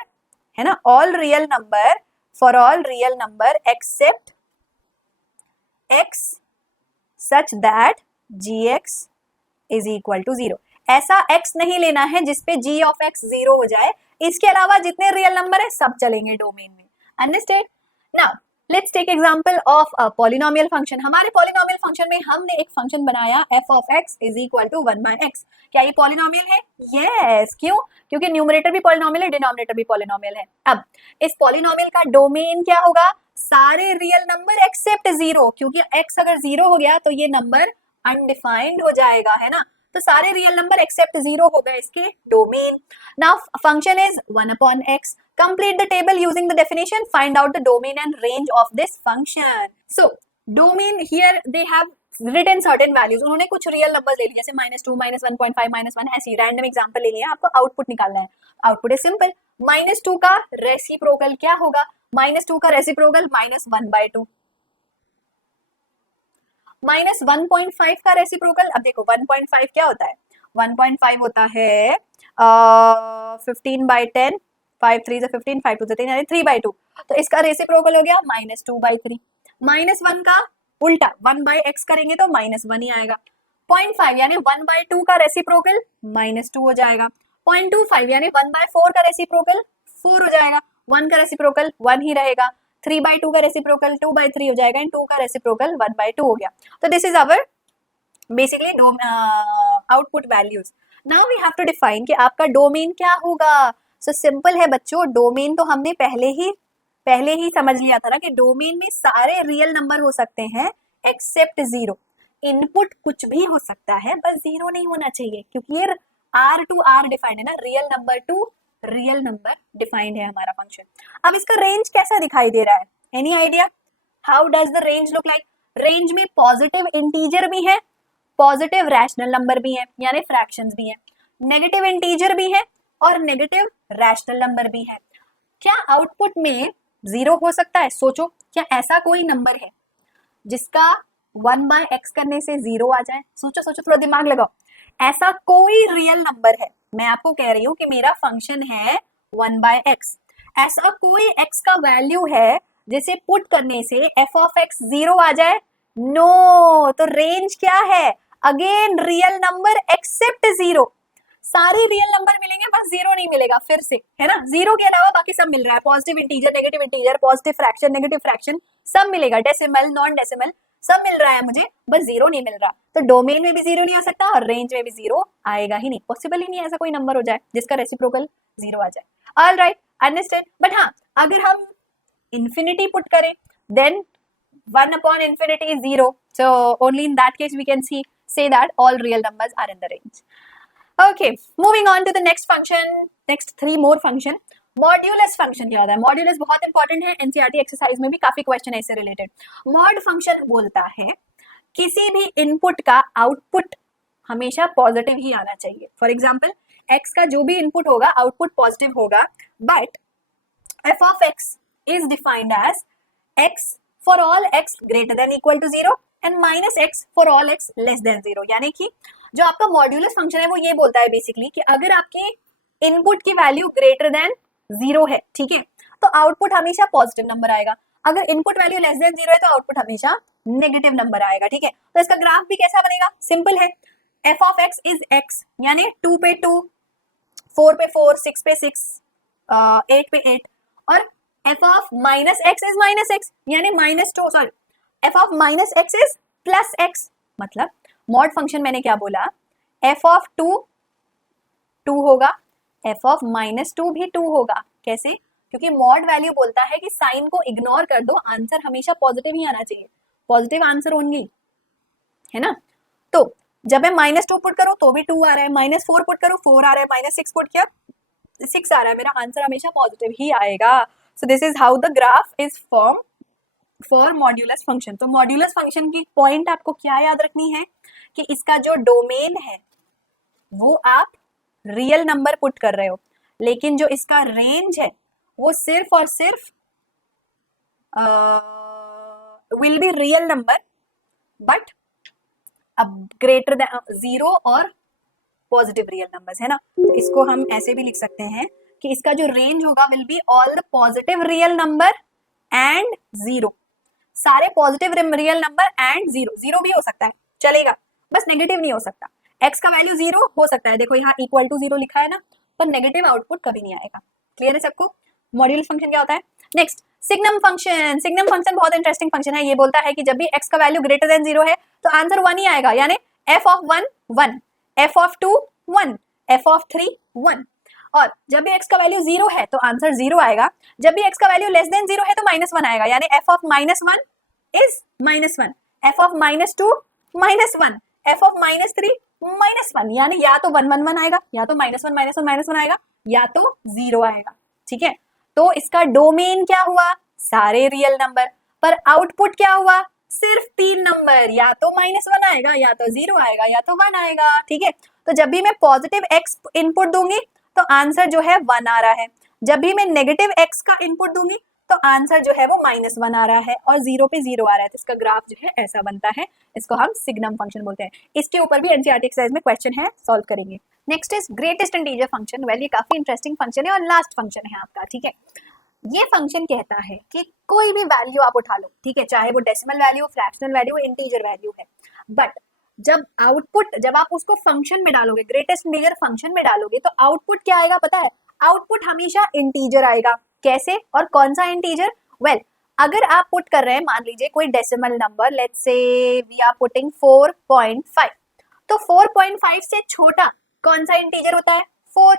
है ना? All real number, for all real number except x such that gx is equal to 0. ऐसा x नहीं लेना है जिसपे g of x 0 हो जाए. इसके अलावा जितने रियल नंबर है सब चलेंगे डोमेन में. Understand? Now let's take example of a polynomial function. हमारे पॉलिनोमियल फंक्शन में हमने एक फंक्शन बनाया f of x is equal to 1/x. क्या ये पॉलिनोमियल है? यस. क्यों? क्योंकि न्यूमरेटर भी पॉलिनोमियल है, डिनोमिनेटर भी पॉलिनोमियल है. अब इस पॉलिनोमियल का डोमेन क्या होगा? सारे रियल नंबर एक्सेप्ट 0, क्योंकि x अगर 0 हो गया तो ये नंबर अनडिफाइंड हो जाएगा, है ना? तो सारे रियल नंबर एक्सेप्ट 0 हो गए इसके domain. Now function is 1/x. Complete the table using the definition. Find out the domain and range of this function. So domain here they have written certain values. उन्होंने कुछ real numbers ले लिए, जैसे -2, -1.5, -1, ऐसी random example ले लिया. आपको output निकालना है. Output is simple. -2 का रेसिप्रोकल क्या होगा? -2 का रेसिप्रोकल -1/2. -1.5 का रेसिप्रोकल, अब देखो 1.5 क्या होता है? 1.5 होता है 15/10. 5 3 is 15, 5 2 is 10, यानी 3/2. तो इसका रेसिप्रोकल हो गया -2/3. -1 का उल्टा 1/x करेंगे तो -1 ही आएगा. 0.5 यानी 1/2 का रेसिप्रोकल -2 हो जाएगा. 0.25 यानी 1/4 का रेसिप्रोकल 4 हो जाएगा. 1 का रेसिप्रोकल 1 ही रहेगा, 3/2 का रेसिप्रोकल 2/3 हो जाएगा, एंड 2 का रेसिप्रोकल 1/2 हो गया। तो this is our basically output values. Now we have to define कि आपका डोमेन क्या होगा। सो सिंपल है बच्चों, डोमेन तो हमने पहले ही समझ लिया था ना कि डोमेन में सारे रियल नंबर हो सकते हैं एक्सेप्ट 0। इनपुट कुछ भी हो सकता है, बस 0 नहीं होना चाहिए, क्योंकि ये R टू R डिफाइंड है ना, real number to real number defined है हमारा फंक्शन। अब इसका रेंज कैसा दिखाई दे रहा है, any idea how does the range look like? Range में पॉजिटिव इंटीजर भी है, पॉजिटिव रैशनल नंबर भी है यानी फ्रैक्शंस भी है, नेगेटिव इंटीजर भी है और नेगेटिव रैशनल नंबर भी है। क्या आउटपुट में 0 हो सकता है? सोचो, क्या ऐसा कोई नंबर है जिसका 1/x करने से 0 आ जाए? सोचो सोचो, थोड़ा दिमाग लगाओ। ऐसा कोई रियल नंबर है? मैं आपको कह रही हूं कि मेरा फंक्शन है 1/x, ऐसा कोई x का वैल्यू है जिसे पुट करने से f of x 0 आ जाए? नो। तो रेंज क्या है? Again real number accept 0। सारे रियल नंबर मिलेंगे, बस 0 नहीं मिलेगा, फिर से है ना, 0 के अलावा बाकी सब मिल रहा है, positive integer, positive fraction, negative fraction, सब मिलेगा, डेसिमल नॉन डेसिमल सब मिल रहा है मुझे, बस 0 नहीं मिल रहा। तो डोमेन में भी 0 नहीं आ सकता और रेंज में भी 0 आएगा ही नहीं, पॉसिबल ही नहीं ऐसा कोई नंबर हो जाए जिसका रेसिप्रोकल 0 आ जाए। All right, understand. बट हाँ, अगर हम इंफिनिटी पुट करें then 1/infinity is 0, so only in that case we can say that all real numbers are in the range. Okay, moving on to the next function, next 3 more function। Modulus function क्या होता है? Modulus बहुत important है, NCERT exercise में भी काफी question ऐसे related. Mod function बोलता है किसी भी इनपुट का आउटपुट हमेशा पॉजिटिव ही आना चाहिए। फॉर एग्जाम्पल, एक्स का जो भी इनपुट होगा आउटपुट पॉजिटिव होगा, but f of x is defined as x for all x greater than equal to 0 and minus x for all x less than 0। यानी कि जो आपका मॉड्यूलस फंक्शन है वो ये बोलता है बेसिकली कि अगर आपके इनपुट की वैल्यू ग्रेटर देन 0 है, ठीक है, तो आउटपुट हमेशा पॉजिटिव नंबर आएगा। अगर इनपुट वैल्यू लेस देन 0 है तो आउटपुट हमेशा नेगेटिव नंबर आएगा, ठीक है। तो इसका ग्राफ भी कैसा बनेगा? सिंपल है, F of x is x यानी 2 पे 2, 4 पे 4, 6 पे 6, 8 पे 8, और F of minus x is minus x यानी -2, sorry, F of minus x is plus x. मतलब मॉड फंक्शन मैंने क्या बोला, एफ ऑफ 2 होगा, एफ ऑफ -2 भी 2 होगा। कैसे? क्योंकि मॉड वैल्यू बोलता है कि साइन को इग्नोर कर दो, आंसर हमेशा पॉजिटिव ही आना चाहिए, पॉजिटिव आंसर ओनली, है ना। तो जब मैं -2 पुट करूं तो भी 2 आ रहा है, -4 पुट करूं 4 आ रहा है, -6 पुट किया 6 आ रहा है, मेरा आंसर हमेशा पॉजिटिव ही आएगा। So this is how the graph is form for modulus function. तो मॉड्यूलस फंक्शन की पॉइंट आपको क्या याद रखनी है कि इसका जो डोमेन है वो आप रियल नंबर पुट कर रहे हो, लेकिन जो इसका रेंज है वो सिर्फ और सिर्फ will be real number but अब ग्रेटर देन 0 और पॉजिटिव रियल नंबर्स, है ना। तो इसको हम ऐसे भी लिख सकते हैं कि इसका जो रेंज होगा will be all the positive real number and 0, सारे पॉजिटिव रियल नंबर एंड 0 भी हो सकता है चलेगा, बस नेगेटिव नहीं हो सकता। x का वैल्यू 0 हो सकता है, देखो यहाँ इक्वल टू 0 लिखा है ना, पर नेगेटिव आउटपुट कभी नहीं आएगा। क्लियर है सबको? मॉड्यूलस फंक्शन क्या होता है? Next, signum function. Signum function बहुत इंटरेस्टिंग फंक्शन है, ये बोलता है कि जब भी x का वैल्यू ग्रेटर देन 0 है तो आंसर 1 ही आएगा, यानी f of 1 1, f of 2 1, f of 3 1। और जब भी x का वैल्यू 0 है तो आंसर 0 आएगा, जब भी x का वैल्यू लेस देन 0 है तो -1 आएगा, यानी f of -1 is -1, f of -2 -1, f of -3 -1, यानी या तो 1 1 1 आएगा, या तो -1 -1 -1 आएगा, या तो 0 आएगा, ठीक है। तो इसका डोमेन क्या हुआ? सारे रियल नंबर, पर आउटपुट क्या हुआ? सिर्फ 3 नंबर, या तो -1 आएगा, या तो 0 आएगा, या तो 1 आएगा, ठीक है। तो जब भी मैं पॉजिटिव x इनपुट दूंगी तो आंसर जो है 1 आ रहा है, जब भी मैं नेगेटिव x का इनपुट दूंगी तो आंसर जो है वो -1 आ रहा है और 0 पे 0 आ रहा है। तो इसका ग्राफ जो है ऐसा बनता है, इसको हम सिग्नम फंक्शन बोलते हैं। इसके ऊपर भी एनसीईआरटी एक्सरसाइज में क्वेश्चन है, सॉल्व करेंगे। Next is greatest integer function. Well, ये काफी इंटरेस्टिंग फंक्शन है और लास्ट फंक्शन है आपका, ठीक है। ये फंक्शन कहता है कि कोई भी वैल्यू आप उठा लो, ठीक है, चाहे वो decimal value, fractional value, integer value है, बट जब आउटपुट, जब आप उसको फंक्शन में डालोगे, ग्रेटेस्ट इंटीजर फंक्शन में डालोगे, तो आउटपुट क्या आएगा पता है? आउटपुट हमेशा इंटीजर आएगा। कैसे और कौन सा इंटीजर? वेल, अगर आप पुट कर रहे हैं, मान लीजिए कोई decimal number, let's say we are putting 4.5, तो 4.5 से छोटा कौन सा इंटीजर होता है? 4,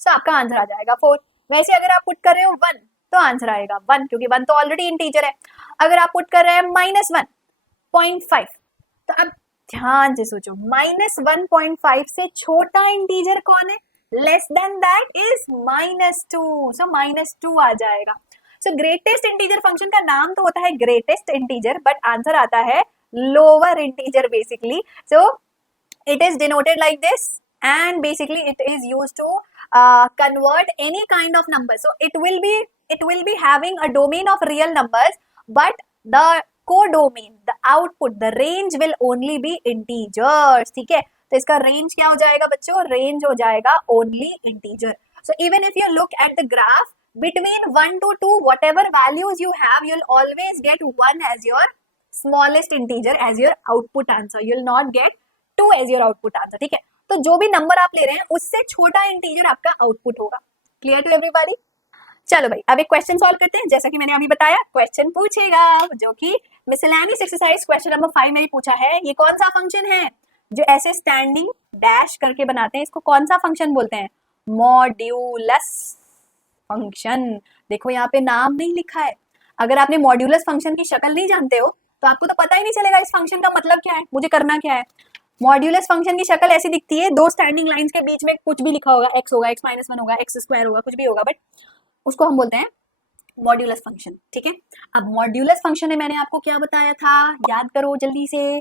सो आपका आंसर आ जाएगा 4। वैसे अगर आप पुट कर रहे हो 1 तो आंसर आएगा 1, क्योंकि 1 तो ऑलरेडी इंटीजर है। अगर आप पुट कर रहे हैं -1.5, तो अब ध्यान से सोचो, -1.5 से छोटा इंटीजर कौन है? लेस देन दैट इज -2, सो -2 आ जाएगा। सो ग्रेटेस्ट इंटीजर फंक्शन का नाम तो होता है ग्रेटेस्ट इंटीजर, बट आंसर आता है lower integer basically. So it is denoted like this, and basically it is used to convert any kind of number. So it will be having a domain of real numbers, but the codomain, the output, the range will only be integers. ठीक है, तो इसका range क्या हो जाएगा बच्चों? range हो जाएगा only integer. So even if you look at the graph between 1 to 2, whatever values you have, you'll always get 1 as your smallest integer as your output answer. You'll not get 2 as your output answer. ठीक है, तो जो भी number आप ले रहे हैं उससे छोटा इंटीजर आपका आउटपुट होगा। Clear to everybody? चलो भाई, अब एक क्वेश्चन सॉल्व करते हैं। जैसा कि मैंने अभी बताया, क्वेश्चन पूछेगा जो कि मिसलेनियस एक्सरसाइज क्वेश्चन नंबर 5 में ही पूछा है। ये कौन सा फंक्शन है जो ऐसे स्टैंडिंग डैश करके बनाते हैं? इसको कौन सा फंक्शन बोलते हैं? Modulus function. देखो यहाँ पे नाम नहीं लिखा है। अगर आपने मॉड्यूलस फंक्शन की शक्ल नहीं जानते हो तो आपको तो पता ही नहीं चलेगा इस फंक्शन का मतलब क्या है, मुझे करना क्या है। मॉड्यूलस फंक्शन की शक्ल ऐसी दिखती है, दो स्टैंडिंग लाइंस के बीच में कुछ भी लिखा होगा, x होगा, x-1 होगा, x² होगा, कुछ भी होगा, बट उसको हम बोलते हैं मॉड्यूलस फंक्शन। ठीक है, अब मॉड्यूलस फंक्शन में मैंने आपको क्या बताया था, याद करो जल्दी से।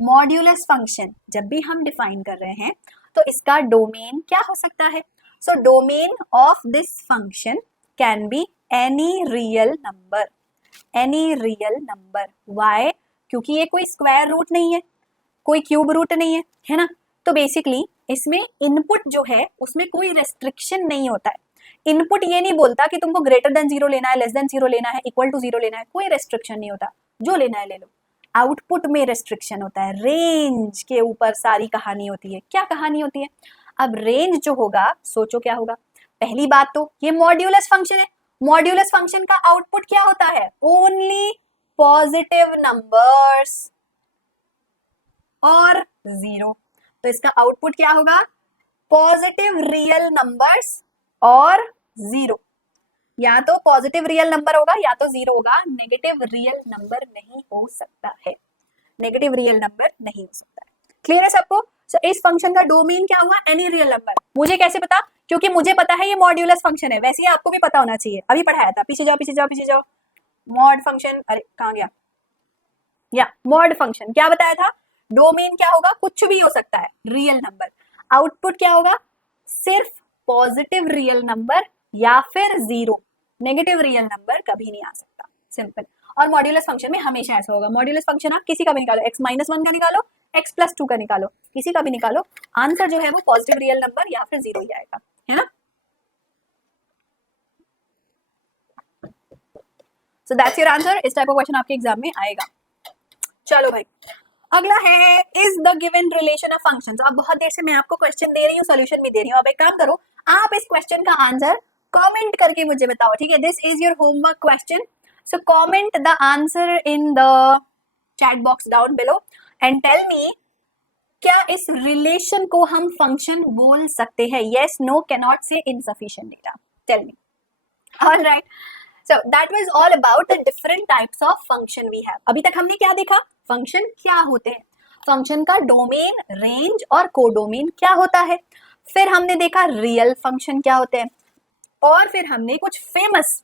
मॉड्यूलस फंक्शन जब भी हम डिफाइन कर रहे हैं तो इसका डोमेन क्या हो सकता है? So domain of this function can be any real number, any real number. Why? क्योंकि ये कोई स्क्वायर रूट नहीं है, कोई क्यूब रूट नहीं है, है ना। तो बेसिकली इसमें इनपुट जो है उसमें कोई रेस्ट्रिक्शन नहीं होता है। इनपुट ये नहीं बोलता कि तुमको ग्रेटर देन 0 लेना है, लेस देन 0 लेना है, इक्वल टू 0 लेना है, कोई रेस्ट्रिक्शन नहीं होता, जो लेना है ले लो। आउटपुट में रेस्ट्रिक्शन होता है, रेंज के ऊपर सारी कहानी होती है। क्या कहानी होती है? अब रेंज जो होगा, सोचो क्या होगा। पहली बात तो ये मॉड्यूलस फंक्शन है, मॉड्यूलस फंक्शन का आउटपुट क्या होता है? ओनली पॉजिटिव नंबर्स और 0। तो इसका आउटपुट क्या होगा? पॉजिटिव रियल नंबर्स और 0। या तो पॉजिटिव रियल नंबर होगा या तो 0 होगा, नेगेटिव रियल नंबर नहीं हो सकता है, नेगेटिव रियल नंबर नहीं हो सकता है। क्लियर है सबको? सो इस फंक्शन का डोमेन क्या हुआ? Any real number. मुझे कैसे पता? क्योंकि मुझे पता है ये मॉड्यूलस फंक्शन है, वैसे ही आपको भी पता होना चाहिए, अभी पढ़ाया था। पीछे जाओ पीछे जाओ पीछे जाओ। मॉड फंक्शन, अरे कहाँ गया? या मॉड फंक्शन क्या बताया था? डोमेन क्या होगा? कुछ भी हो सकता है, रियल नंबर। आउटपुट क्या होगा? सिर्फ पॉजिटिव रियल नंबर या फिर 0, नेगेटिव रियल नंबर कभी नहीं आ सकता। सिंपल। और मॉड्यूलस फंक्शन में हमेशा ऐसा होगा। मॉड्यूलस फंक्शन आप किसी का भी निकालो, x-1 का निकालो, x+2 का निकालो, किसी का भी निकालो, आंसर जो है वो पॉजिटिव रियल नंबर या फिर 0 ही आएगा, है ना। So that's your answer. इस टाइप का क्वेश्चन आपके एग्जाम में आएगा। चलो भाई, अगला है is the given relation of functions. अब बहुत देर से मैं आपको क्वेश्चन दे रही हूँ, सॉल्यूशन भी दे रही हूँ। अब एक काम करो, आप इस क्वेश्चन का आंसर कमेंट करके मुझे बताओ, ठीक है। This is your homework question, so comment the answer in the chat box down below and tell me, क्या इस रिलेशन को हम फंक्शन बोल सकते हैं? Yes, no, can not say, insufficient data, tell me. Alright, so that was all about the different types of function we have. अभी तक हमने क्या देखा? फंक्शन क्या होते हैं, फंक्शन का डोमेन, रेंज और कोडोमेन क्या होता है। फिर हमने देखा रियल फंक्शन क्या होते हैं, और फिर हमने कुछ फेमस,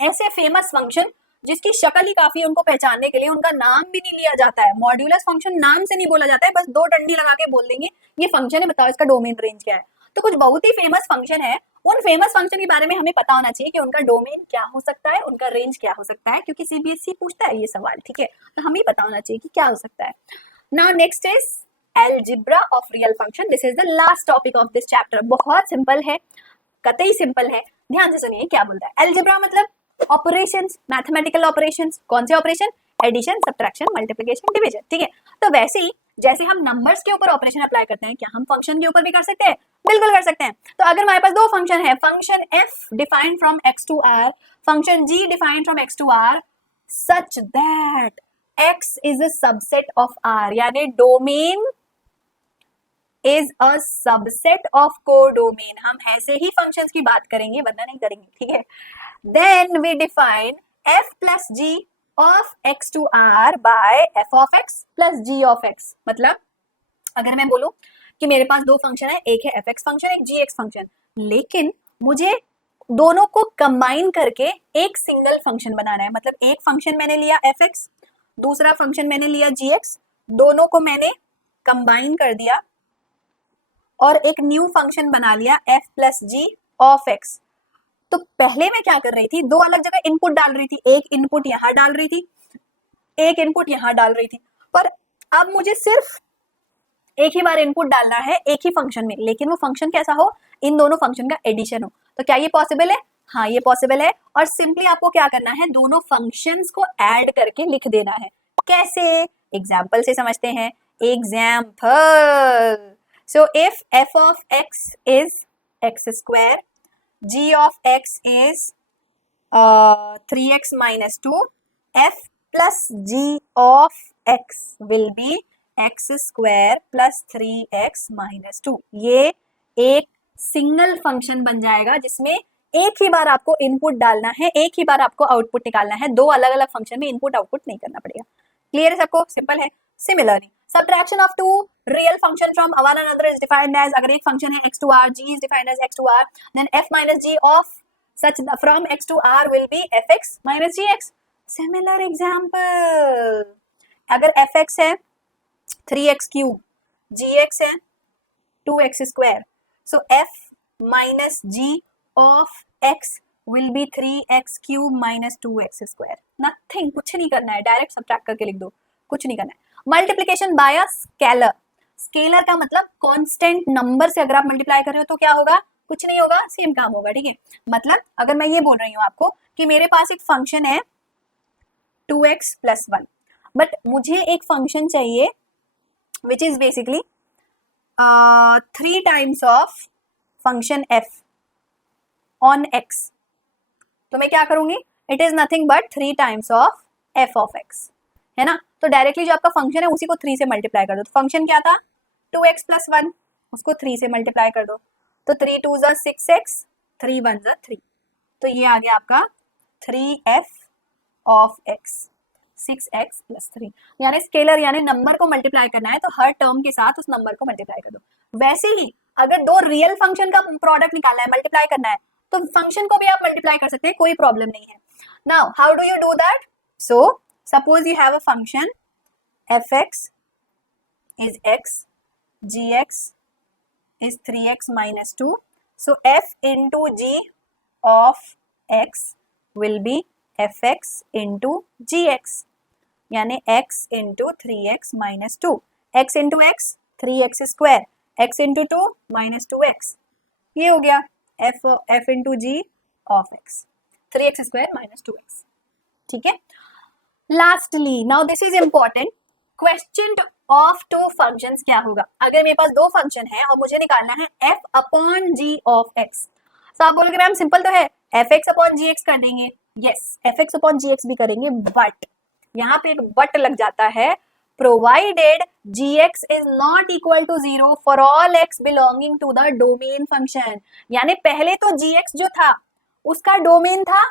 ऐसे फेमस फंक्शन जिसकी शक्ल ही काफी है उनको पहचानने के लिए, उनका नाम भी नहीं लिया जाता है। मॉड्यूलस फंक्शन नाम से नहीं बोला जाता है, बस दो डंडी लगा के बोल देंगे ये फंक्शन है, बताओ इसका डोमेन रेंज क्या है। तो कुछ बहुत ही फेमस फंक्शन है, उन फेमस फंक्शन के बारे में हमें पता होना चाहिए कि उनका डोमेन क्या हो सकता है, उनका रेंज क्या हो सकता है, क्योंकि सीबीएसई पूछता है ये सवाल, ठीक है। तो हमें पता होना चाहिए कि क्या हो सकता है। Now next is algebra of real function. This is the last topic of this chapter. बहुत सिंपल है, कतई सिंपल है, ध्यान से सुनिए क्या बोलता है। अलजेब्रा मतलब ऑपरेशंस, मैथमेटिकल ऑपरेशंस। कौन से operation? Addition, subtraction, multiplication, division, ठीक है। तो वैसे ही जैसे हम नंबर्स के ऊपर ऑपरेशन अप्लाई करते हैं, क्या हम फंक्शन के ऊपर भी कर सकते हैं? बिल्कुल कर सकते हैं। तो अगर हमारे पास दो फंक्शन है, function f defined from x to r, function g defined from x to r, such that x is a subset of r, यानी domain is a subset of codomain. हम ऐसे ही फंक्शंस की बात करेंगे, वरना नहीं करेंगे, ठीक है। Then we define f plus g of x to r by f of x plus g of x। मतलब अगर मैं बोलूं कि मेरे पास दो फंक्शन है, एक है fx फंक्शन, एक gx फंक्शन, लेकिन मुझे दोनों को कंबाइन करके एक सिंगल फंक्शन बनाना है। मतलब एक फंक्शन मैंने लिया fx, दूसरा फंक्शन मैंने लिया gx, दोनों को मैंने कंबाइन कर दिया और एक न्यू फंक्शन बना लिया f plus ji of x। तो पहले मैं क्या कर रही थी, दो अलग जगह इनपुट डाल रही थी, एक इनपुट यहां डाल रही थी, एक इनपुट यहां डाल रही थी, पर अब मुझे सिर्फ एक ही बार इनपुट डालना है एक ही फंक्शन में, लेकिन वो फंक्शन कैसा हो, इन दोनों फंक्शन का एडिशन हो। तो क्या ये पॉसिबल है? हाँ, ये पॉसिबल है। और सिंपली आपको क्या करना है, दोनों फंक्शंस को ऐड करके लिख देना है। कैसे? एग्जाम्पल से समझते हैं। Example, so if f of x is x square, g of x is 3x minus 2, f plus g of x will be x square plus 3x minus 2। ये एक सिंगल फंक्शन बन जाएगा जिसमें एक ही बार आपको इनपुट डालना है, एक ही बार आपको आउटपुट निकालना है, दो अलग अलग फंक्शन में इनपुट आउटपुट नहीं करना पड़ेगा। क्लियर है सबको? सिंपल है। Similarly subtraction of two real function from one another is defined as, अगर एक फंक्शन है x to r, g is defined as x to r, then f minus g of such from x to r will be fx minus gx। Similar example, अगर fx है 3x cube, gx है 2x square, so f minus g of x will be 3x cube minus 2x square। Nothing, कुछ नहीं करना है, direct subtract करके लिख दो, कुछ नहीं करना है। Multiplication bye a scalar, scalar का मतलब कांस्टेंट नंबर से अगर आप मल्टीप्लाई कर रहे हो तो क्या होगा, कुछ नहीं होगा, सेम काम होगा, ठीक है। मतलब अगर मैं ये बोल रही हूँ आपको कि मेरे पास एक फंक्शन है 2x प्लस 1, बट मुझे एक फंक्शन चाहिए which is basically 3 times of function f on x, तो मैं क्या करूंगी, it is nothing but 3 times of f of x, है ना। तो डायरेक्टली जो आपका फंक्शन है उसी को 3 से मल्टीप्लाई कर दो। तो फंक्शन क्या था, 2x प्लस 1, उसको 3 से मल्टीप्लाई कर दो, तो 3 2 जा 6x, 3 1 जा 3, तो ये आ गया आपका 3f of x, 6x plus 3। यानी स्केलर यानी नंबर को मल्टीप्लाई करना है तो हर टर्म के साथ उस नंबर को मल्टीप्लाई कर दो। वैसे ही अगर दो रियल फंक्शन का प्रोडक्ट निकालना है, मल्टीप्लाई करना है, तो फंक्शन को भी आप मल्टीप्लाई कर सकते हैं, कोई प्रॉब्लम नहीं है। Now how do you do that? So suppose you have a function fx is x, gx is 3x minus 2, so f into g of x will be fx into gx, यानी x into 3x minus 2, x into x 3x square, x into 2 minus 2x, ये हो गया f into g of x, 3x square minus 2x, ठीक है। Lastly, now this is important, question of two functions क्या होगा। अगर मेरे पास दो फंक्शन है और मुझे निकालना है f upon g of x, तो आप बोलोगे मैम सिंपल तो है, fx अपॉन gx कर देंगे। यस, fx अपॉन gx भी करेंगे, बट यहाँ पे एक बट लग जाता है, provided gx is not equal to 0 for all x belonging to the domain function. यानी पहले तो gx जो था उसका डोमेन था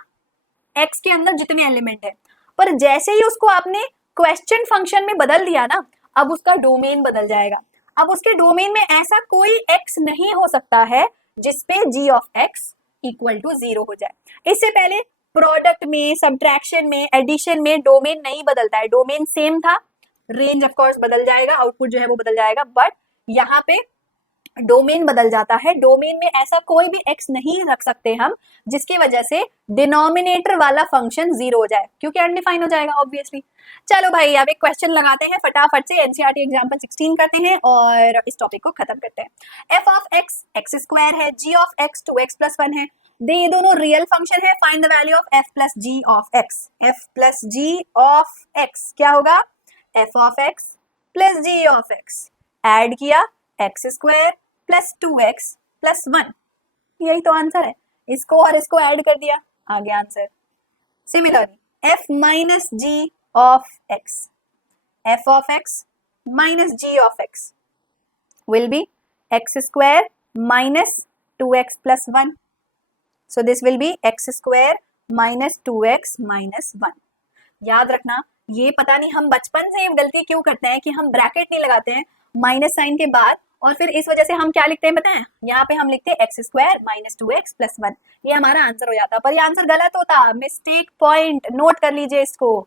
x के अंदर जितने एलिमेंट है, पर जैसे ही उसको आपने क्वेश्चन फंक्शन में बदल दिया ना, अब उसका डोमेन बदल जाएगा। अब उसके डोमेन में ऐसा कोई x नहीं हो सकता है जिसपे g of x equal to 0 हो जाए। इससे पहले प्रोडक्ट में, सब्ट्रैक्शन में, एडिशन में डोमेन नहीं बदलता है, डोमेन सेम था, रेंज ऑफ कोर्स बदल जाएगा, आउटपुट जो है वो बदल जाएगा, बट यहाँ पे डोमेन बदल जाता है। डोमेन में ऐसा कोई भी x नहीं रख सकते हम जिसकी वजह से डिनोमिनेटर वाला फंक्शन 0 हो जाए, क्योंकि अनडिफाइन हो जाएगा ऑब्वियसली। चलो भाई, अब एक क्वेश्चन लगाते हैं फटाफट से, एनसीईआरटी एग्जाम्पल 16 करते हैं और इस टॉपिक को खत्म करते हैं। f of x x square है, g of x 2x plus 1 है, ये दोनों रियल फंक्शन है। Find the value of f plus g of x। f plus g of x क्या होगा, f of x plus ji of X, add किया X square plus 2x plus 1, यही तो answer है। इसको और इसको ऐड कर दिया, आ गया answer. Similarly f minus g of x, f of x minus g of x will be x square minus 2x plus 1. So this will be x square minus 2x minus 1. याद रखना, ये पता नहीं हम बचपन से ये गलती क्यों करते हैं कि हम ब्रैकेट नहीं लगाते हैं माइनस साइन के बाद, और फिर इस वजह से हम क्या लिखते हैं पता है, यहाँ पे हम लिखते हैं x square minus 2x plus 1, ये हमारा आंसर हो जाता। पर ये आंसर गलत होता, मिस्टेक पॉइंट नोट कर लीजिए इसको,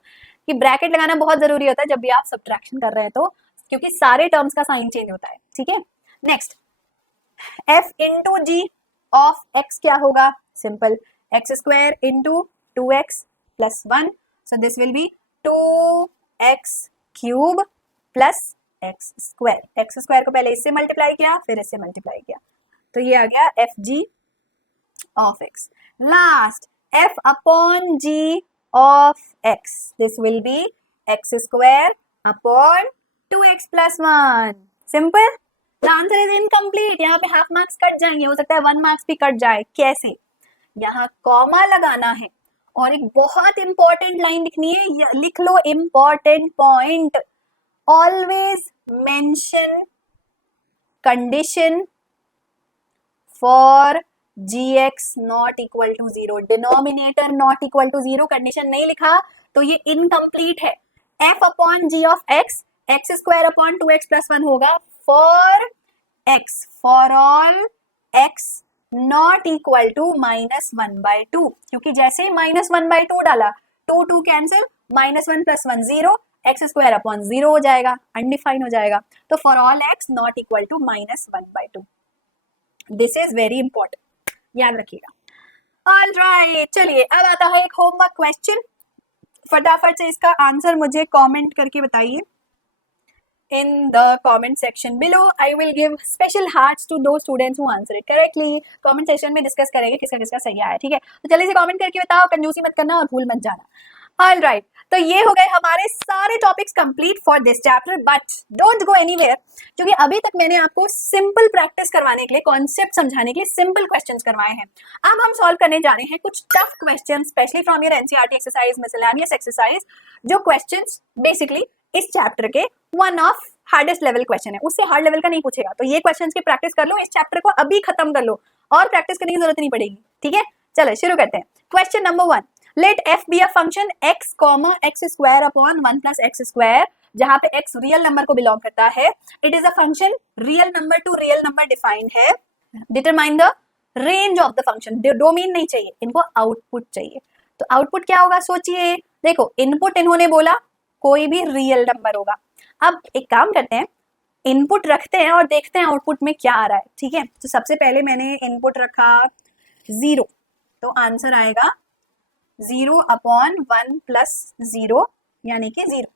कि ब्रैकेट लगाना बहुत जरूरी होता है जब भी आप सब्ट्रैक्शन कर रहे हैं तो, क्योंकि सारे टर्म्स का साइन चेंज होता है। ठीक है, next f into g of x क्या होगा, simple, x square into 2x plus 1, so this will be 2x cube plus x square. X square को पहले इससे मल्टीप्लाई किया फिर इससे मल्टीप्लाई किया, तो ये आ गया f g of x. Last f upon g of x, this will be x square upon 2x plus 1। Simple, the answer is incomplete. यहाँ पे हाफ मार्क्स कट जाएंगे, हो सकता है 1 मार्क्स भी कट जाए। कैसे, यहाँ कॉमा लगाना है और एक बहुत इंपॉर्टेंट लाइन लिखनी है, लिख लो important point, always mention condition for gx not equal to 0, denominator not equal to 0 condition नहीं लिखा तो ये इनकम्प्लीट है। f upon g of x, x square upon 2x plus 1 होगा for x, for all x not equal to minus 1/2, क्योंकि जैसे ही minus 1/2 डाला 2 cancel, minus 1 plus 1 0, x square upon 0 हो जाएगा, अनडिफाइन हो जाएगा। तो for all x not equal to minus 1/2, this is very important, याद रखिएगा। ऑलराइट, चलिए अब आता है एक होमवर्क क्वेश्चन, फटाफट से इसका आंसर मुझे कमेंट करके बताइए in the comment section below. I will give special hearts to those students who answer it correctly. comment section में डिस्कस करेंगे किसका किसका सही आया, ठीक है। तो चलिए इसे कमेंट करके बताओ, कंजूसी मत करना और भूल मत जाना। All right, तो ये हो गए हमारे सारे topics complete for this chapter, but don't go anywhere, क्योंकि अभी तक मैंने आपको सिंपल प्रैक्टिस करवाने के लिए, कॉन्सेप्ट समझाने के लिए सिंपल क्वेश्चंस करवाए हैं। अब हम सॉल्व करने जा रहे हैं कुछ tough questions, specially from your NCERT exercise, miscellaneous exercise, जो क्वेश्चंस बेसिकली इस चैप्टर के one of hardest level question है, उससे हार्ड लेवल का नहीं पूछेगा। तो ये क्वेश्चंस की प्रैक्टिस कर लो, इस चैप्टर को अभी खत्म कर लो और प्रैक्टिस करने की जरूरत नहीं पड़ेगी, ठीक है। चलो शुरू करते हैं। Question number 1, let f be a function x comma X square upon 1 plus x square, जहां पे x रियल नंबर को बिलोंग करता है। It is a function real number to real number defined है। Determine the range of the function, domain नहीं चाहिए इनको, output चाहिए। तो आउटपुट क्या होगा सोचिए, देखो इनपुट इन्होंने बोला कोई भी रियल नंबर होगा। अब एक काम करते हैं, इनपुट रखते हैं और देखते हैं आउटपुट में क्या आ रहा है, ठीक है। तो सबसे पहले मैंने इनपुट रखा 0, तो आंसर आएगा 0 अपॉन 1 प्लस 0 यानी कि 0।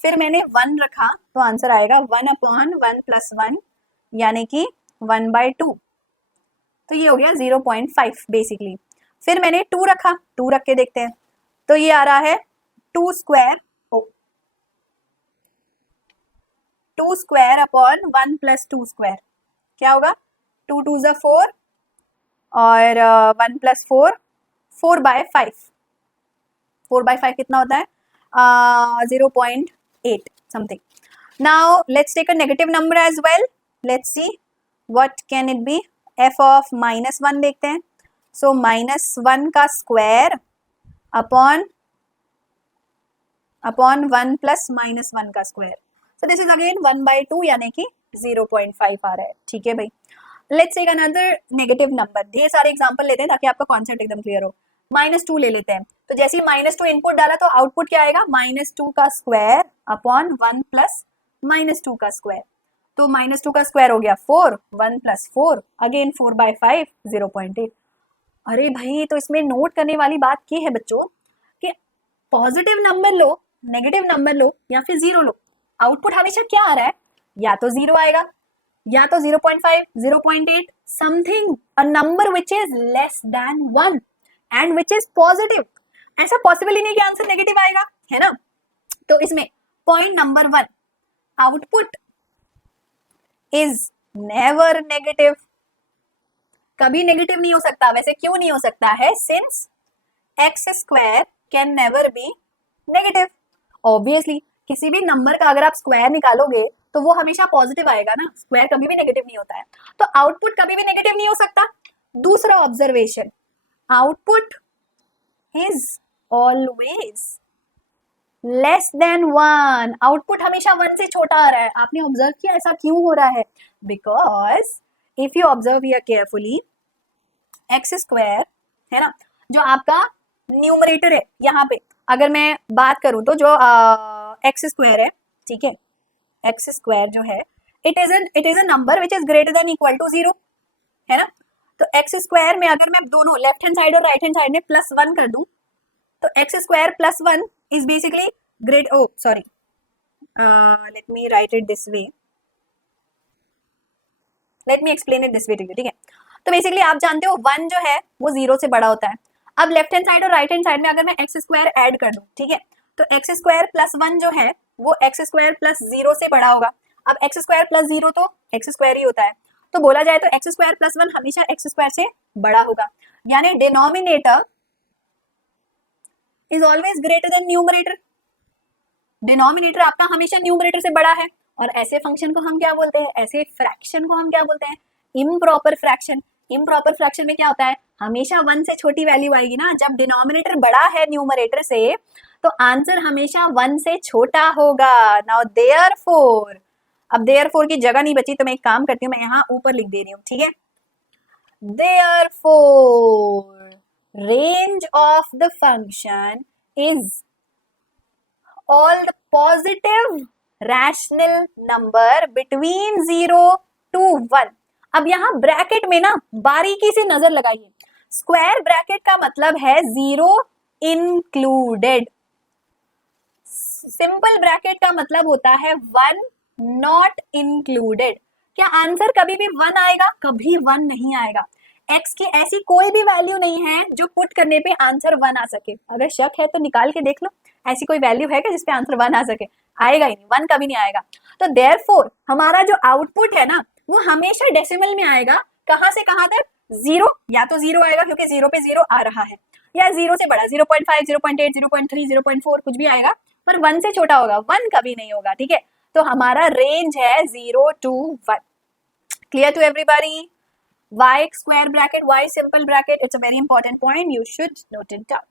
फिर मैंने 1 रखा तो आंसर आएगा 1 अपॉन 1 प्लस 1 यानी कि 1/2, तो ये हो गया 0.5 बेसिकली। फिर मैंने 2 रखा, 2 रख के देखते हैं, तो ये आ रहा है 2 square, 2 square upon 1 plus 2 square, क्या होगा 2 2 ज़ा 4 और 1 प्लस 4, 4/5, 4/5 कितना होता है 0.8 something. Now let's take a negative number as well, let's see what can it be. f of -1 देखते हैं, सो -1 का स्क्वायर अपॉन 1 प्लस -1 का square, so this is again 1/2 यानी कि 0.5 आ रहा है, ठीक है भाई। Let's take another negative number, ढेर सारे एग्जांपल लेते हैं ताकि आपका कॉन्सेप्ट एकदम क्लियर हो। -2 ले लेते हैं, तो जैसे ही -2 इनपुट डाला तो आउटपुट क्या आएगा -2 का स्क्वायर अपॉन 1 प्लस -2 का स्क्वायर, तो -2 का स्क्वायर हो गया 4, 1 प्लस 4 अगेन 4/5, 0.8। अरे भाई, तो इसमें नोट करने वाली बात ये है बच्चों कि पॉजिटिव नंबर लो, नेगेटिव नंबर लो या फिर 0 लो, आउटपुट हमेशा क्या आ रहा है, या तो 0 आएगा या तो 0.5, 0.8, something, a number which is less than 1 and which is positive. ऐसा पॉसिबल ही नहीं कि आंसर नेगेटिव आएगा, है ना। तो इसमें point number 1, output is never negative, कभी नेगेटिव नहीं हो सकता। वैसे क्यों नहीं हो सकता है? Since x square can never be negative. Obviously किसी भी नंबर का अगर आप स्क्वायर निकालोगे तो वो हमेशा पॉजिटिव आएगा ना, स्क्वायर कभी भी नेगेटिव नहीं होता है, तो आउटपुट कभी भी नेगेटिव नहीं हो सकता। दूसरा observation, output is always less than 1, output हमेशा 1 से छोटा आ रहा है। आपने ऑब्जर्व किया ऐसा क्यों हो रहा है? Because if you observe here carefully, x square है ना, जो आपका न्यूमरेटर है, यहाँ पे अगर मैं बात करूं तो जो एक्स स्क्वायर है, ठीक है, एक्स स्क्वायर जो है it is a number which is greater than equal to 0, है ना। तो एक्स स्क्वायर में अगर मैं दोनों लेफ्ट हैंड साइड और राइट हैंड साइड में +1 कर दूं तो x square +1 is basically great, oh sorry, let me write it this way, let me explain it this way to you, ठीक है। तो बेसिकली आप जानते हो 1 जो है वो 0 से बड़ा होता है। अब लेफ्ट हैंड साइड और राइट हैंड साइड में अगर मैं एक्स स्क्वायर ऐड कर दूं, ठीक है, तो एक्स स्क्वायर +1 जो है वो एक्स स्क्वायर +0 से बड़ा होगा। अब एक्स स्क्वायर +0 तो एक्स स्क्वायर ही होता है, तो बोला जाए तो एक्स स्क्वायर +1 हमेशा एक्स स्क्वायर से बड़ा होगा, यानी denominator is always greater than numerator. Denominator आपका हमेशा न्यूमरेटर से बड़ा है, और ऐसे फंक्शन को हम क्या बोलते हैं? ऐसे फ्रैक्शन को हम क्या बोलते हैं? Improper fraction. इम्प्रॉपर फ्रैक्शन में क्या होता है? हमेशा 1 से छोटी वैल्यू आएगी ना, जब डिनोमिनेटर बड़ा है न्यूमरेटर से तो आंसर हमेशा 1 से छोटा होगा। नाउ देयरफॉर, अब देयरफॉर की जगह नहीं बची तो मैं एक काम करती हूँ, मैं यहाँ ऊपर लिख दे रही हूँ, ठीक है। Therefore range of the function is all the positive rational number between 0 to 1। अब यहां ब्रैकेट में ना बारीकी से नजर लगाइए, स्क्वायर ब्रैकेट का मतलब है 0 इंक्लूडेड, सिंपल ब्रैकेट का मतलब होता है 1 नॉट इंक्लूडेड। क्या आंसर कभी भी 1 आएगा? कभी 1 नहीं आएगा। x की ऐसी कोई भी वैल्यू नहीं है जो पुट करने पे आंसर 1 आ सके। अगर शक है तो निकाल के देख लो, ऐसी कोई वैल्यू है क्या जिसपे आंसर 1 आ सके? आएगा ही नहीं, 1 कभी नहीं आएगा। तो देयरफॉर हमारा जो आउटपुट है ना वो हमेशा डेसिमल में आएगा। कहां से कहां तक? 0, या तो 0 आएगा क्योंकि 0 पे 0 आ रहा है, या 0 से बड़ा 0.5, 0.8, 0.3, 0.4 कुछ भी आएगा, पर 1 से छोटा होगा, 1 कभी नहीं होगा, ठीक है। तो हमारा रेंज है 0 to 1। Clear to everybody? y square bracket, y simple bracket, it's a very important point, you should note it down.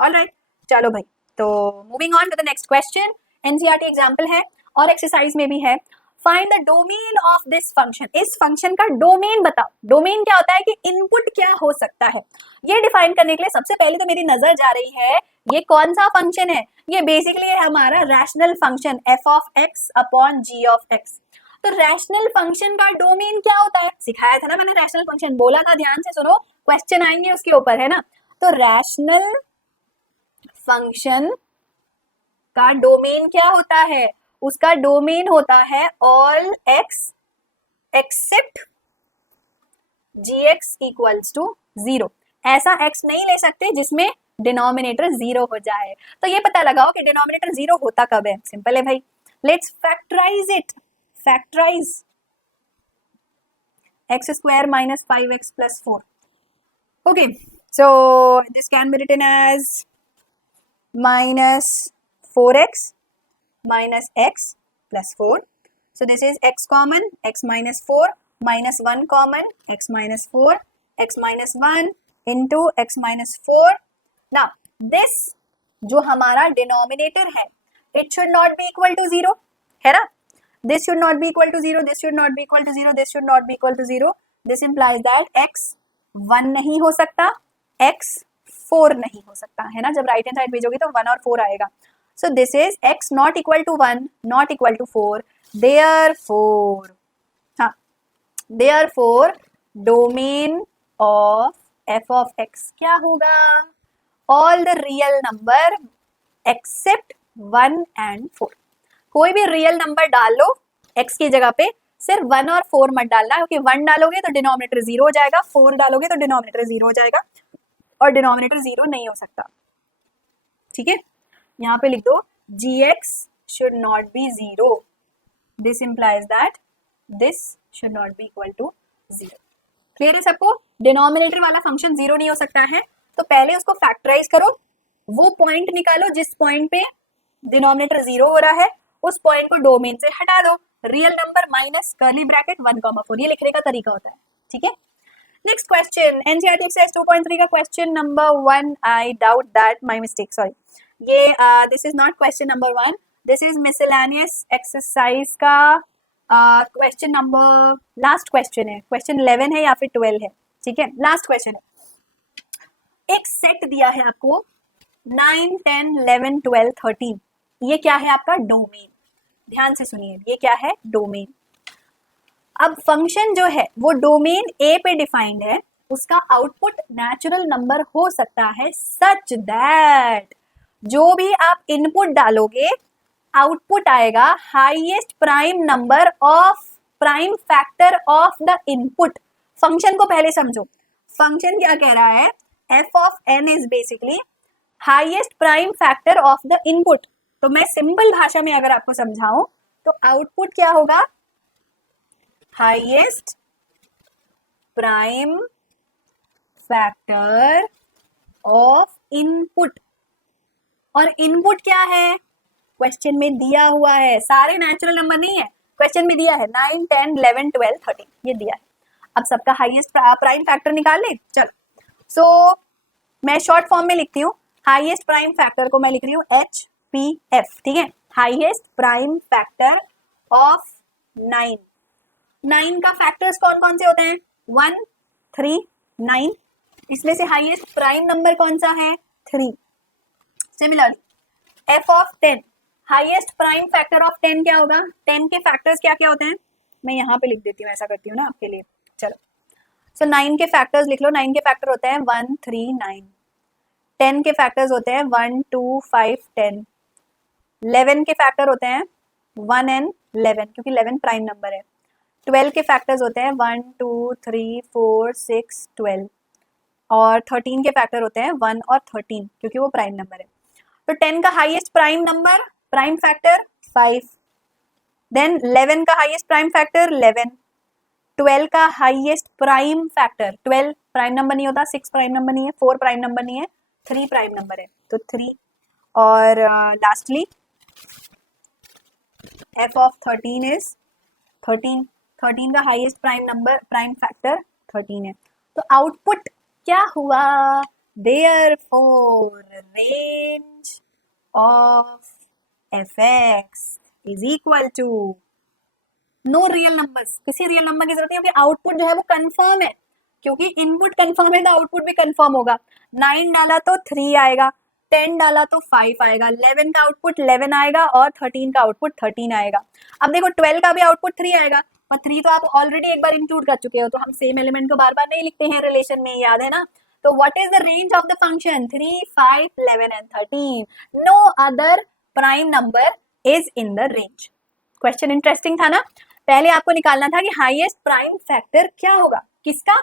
All right, चलो भाई, तो moving on to the next question, NCERT example है और exercise में भी है। Find the domain of this function, इस function का डोमेन बताओ। डोमेन क्या होता है कि इनपुट क्या हो सकता है, ये डिफाइन करने के लिए सबसे पहले तो मेरी नजर जा रही है ये कौन सा फंक्शन है। ये बेसिकली है हमारा rational function f of x upon g of x। तो रैशनल फंक्शन का डोमेन क्या होता है? सिखाया था ना मैंने, रैशनल फंक्शन बोला था, ध्यान से सुनो, क्वेश्चन आएंगे उसके ऊपर, है ना। तो रैशनल फंक्शन का डोमेन क्या होता है? उसका डोमेन होता है all x except gx equals to 0। ऐसा x नहीं ले सकते जिसमें डिनोमिनेटर 0 हो जाए। तो ये पता लगाओ कि डिनोमिनेटर 0 होता कब है। सिंपल है भाई, let's factorize it. Factorize x square minus 5x plus 4. Okay, so this can be written as minus 4x minus x plus 4. So this is x common, x minus 4 minus 1 common, x minus 4, x minus 1 into x minus 4. Now this जो हमारा denominator है it should not be equal to 0, है ना। This should not be equal to 0, this should not be equal to 0, this should not be equal to 0. This implies that x 1 नहीं हो सकता, x 4 नहीं हो सकता, है ना। जब राइट हैंड साइड भेजोगे तो 1 और 4 आएगा। So this is x not equal to 1, not equal to 4. Therefore, हाँ, therefore domain of f of x क्या होगा? All the real number except 1 and 4। कोई भी रियल नंबर डाल लो x की जगह पे, सिर्फ 1 और 4 मत डालना, क्योंकि 1 डालोगे तो डिनोमिनेटर 0 हो जाएगा, 4 डालोगे तो डिनोमिनेटर 0 हो जाएगा, और डिनोमिनेटर 0 नहीं हो सकता, ठीक है। यहाँ पे लिख दो gx should not be 0, this implies that this should not be equal to 0. Clear है सबको? डिनोमिनेटर वाला फंक्शन 0 नहीं हो सकता है, तो पहले उसको फैक्टराइज करो, वो पॉइंट निकालो जिस पॉइंट पे डिनोमिनेटर 0 हो रहा है, उस पॉइंट को डोमेन से हटा दो, real number minus curly bracket 1,4, ये लिखने का तरीका होता है, ठीक है। नेक्स्ट क्वेश्चन, एनसीईआरटी एक्सरसाइज 2.3 का question number 1, I doubt that my mistake, sorry, ये this is not question number 1, this is miscellaneous exercise का क्वेश्चन नंबर, लास्ट क्वेश्चन है, क्वेश्चन 11 है या फिर 12 है, ठीक है, लास्ट क्वेश्चन है। एक सेट दिया है आपको 9, 10, 11, 12, 13, ये क्या है आपका डोमेन, ध्यान से सुनिए, ये क्या है डोमेन। अब फंक्शन जो है वो डोमेन ए पे डिफाइंड है, उसका आउटपुट नेचुरल नंबर हो सकता है सच दैट जो भी आप इनपुट डालोगे आउटपुट आएगा highest prime number of prime factor of the input. Function को पहले समझो, फंक्शन क्या कह रहा है, f of n is basically highest prime factor of the input. तो मैं सिंपल भाषा में अगर आपको समझाऊं तो आउटपुट क्या होगा, highest prime factor of input. और इनपुट क्या है, क्वेश्चन में दिया हुआ है, सारे नेचुरल नंबर नहीं है, क्वेश्चन में दिया है 9, 10, 11, 12, 13, ये दिया है। अब सबका हाईएस्ट प्राइम फैक्टर निकाल ले, चलो। सो मैं शॉर्ट फॉर्म में लिखती हूँ, हाईएस्ट प्राइम फैक्टर को मैं लिख रही हूँ HPF, ठीक है, हाईएस्ट प्राइम फैक्टर ऑफ 9। 9 का फैक्टर्स कौन कौन से होते हैं, 1, 3, 9, इसमें से हाईएस्ट प्राइम नंबर कौन सा है, 3। Similarly f of 10, highest prime factor of 10 क्या होगा, 10 के फैक्टर्स क्या क्या होते हैं, मैं यहाँ पे लिख देती हूँ, ऐसा करती हूँ ना आपके लिए, चलो। सो 9 के फैक्टर्स लिख लो, 9 के फैक्टर होते हैं 1, 3, 9, 10 के फैक्टर्स होते हैं 1, 2, 5, 10, 11 के फैक्टर होते हैं 1 and 11 क्योंकि 11 प्राइम नंबर है, 12 के फैक्टर्स होते हैं 1, 2, 3, 4, 6, 12, और 13 के फैक्टर होते हैं 1 और 13 क्योंकि वो प्राइम नंबर है। तो 10 का highest prime number, prime factor 5, then 11 का हाईएस्ट प्राइम फैक्टर 11, 12 का highest prime factor, 12 prime number नहीं होता, 6 प्राइम नंबर नहीं है, 4 प्राइम नंबर नहीं है, 3 प्राइम नंबर है, तो 3, और लास्टली f ऑफ 13 इज 13, 13 का highest prime number, prime factor 13 है। तो आउटपुट क्या हुआ, therefore range of fx is equal to no real numbers, किसी रियल नंबर की जरूरत नहीं, क्योंकि आउटपुट जो है वो कंफर्म है, क्योंकि इनपुट कंफर्म है तो आउटपुट भी कंफर्म होगा। 9 डाला तो 3 आएगा, 10 डाला तो 5 आएगा, 11 का आउटपुट 11 आएगा और 13 का आउटपुट 13 आएगा। अब देखो 12 का भी आउटपुट 3 आएगा, पर 3 तो आप ऑलरेडी एक बार इंक्लूड कर चुके हो, तो हम सेम एलिमेंट को बार बार नहीं लिखते हैं रिलेशन में, याद है ना। तो what is the range of the function, 3, 5, 11 and 13, no other prime number is in the range. Question interesting था ना। पहले आपको निकालना था कि हाईएस्ट प्राइम फैक्टर क्या होगा, किसका,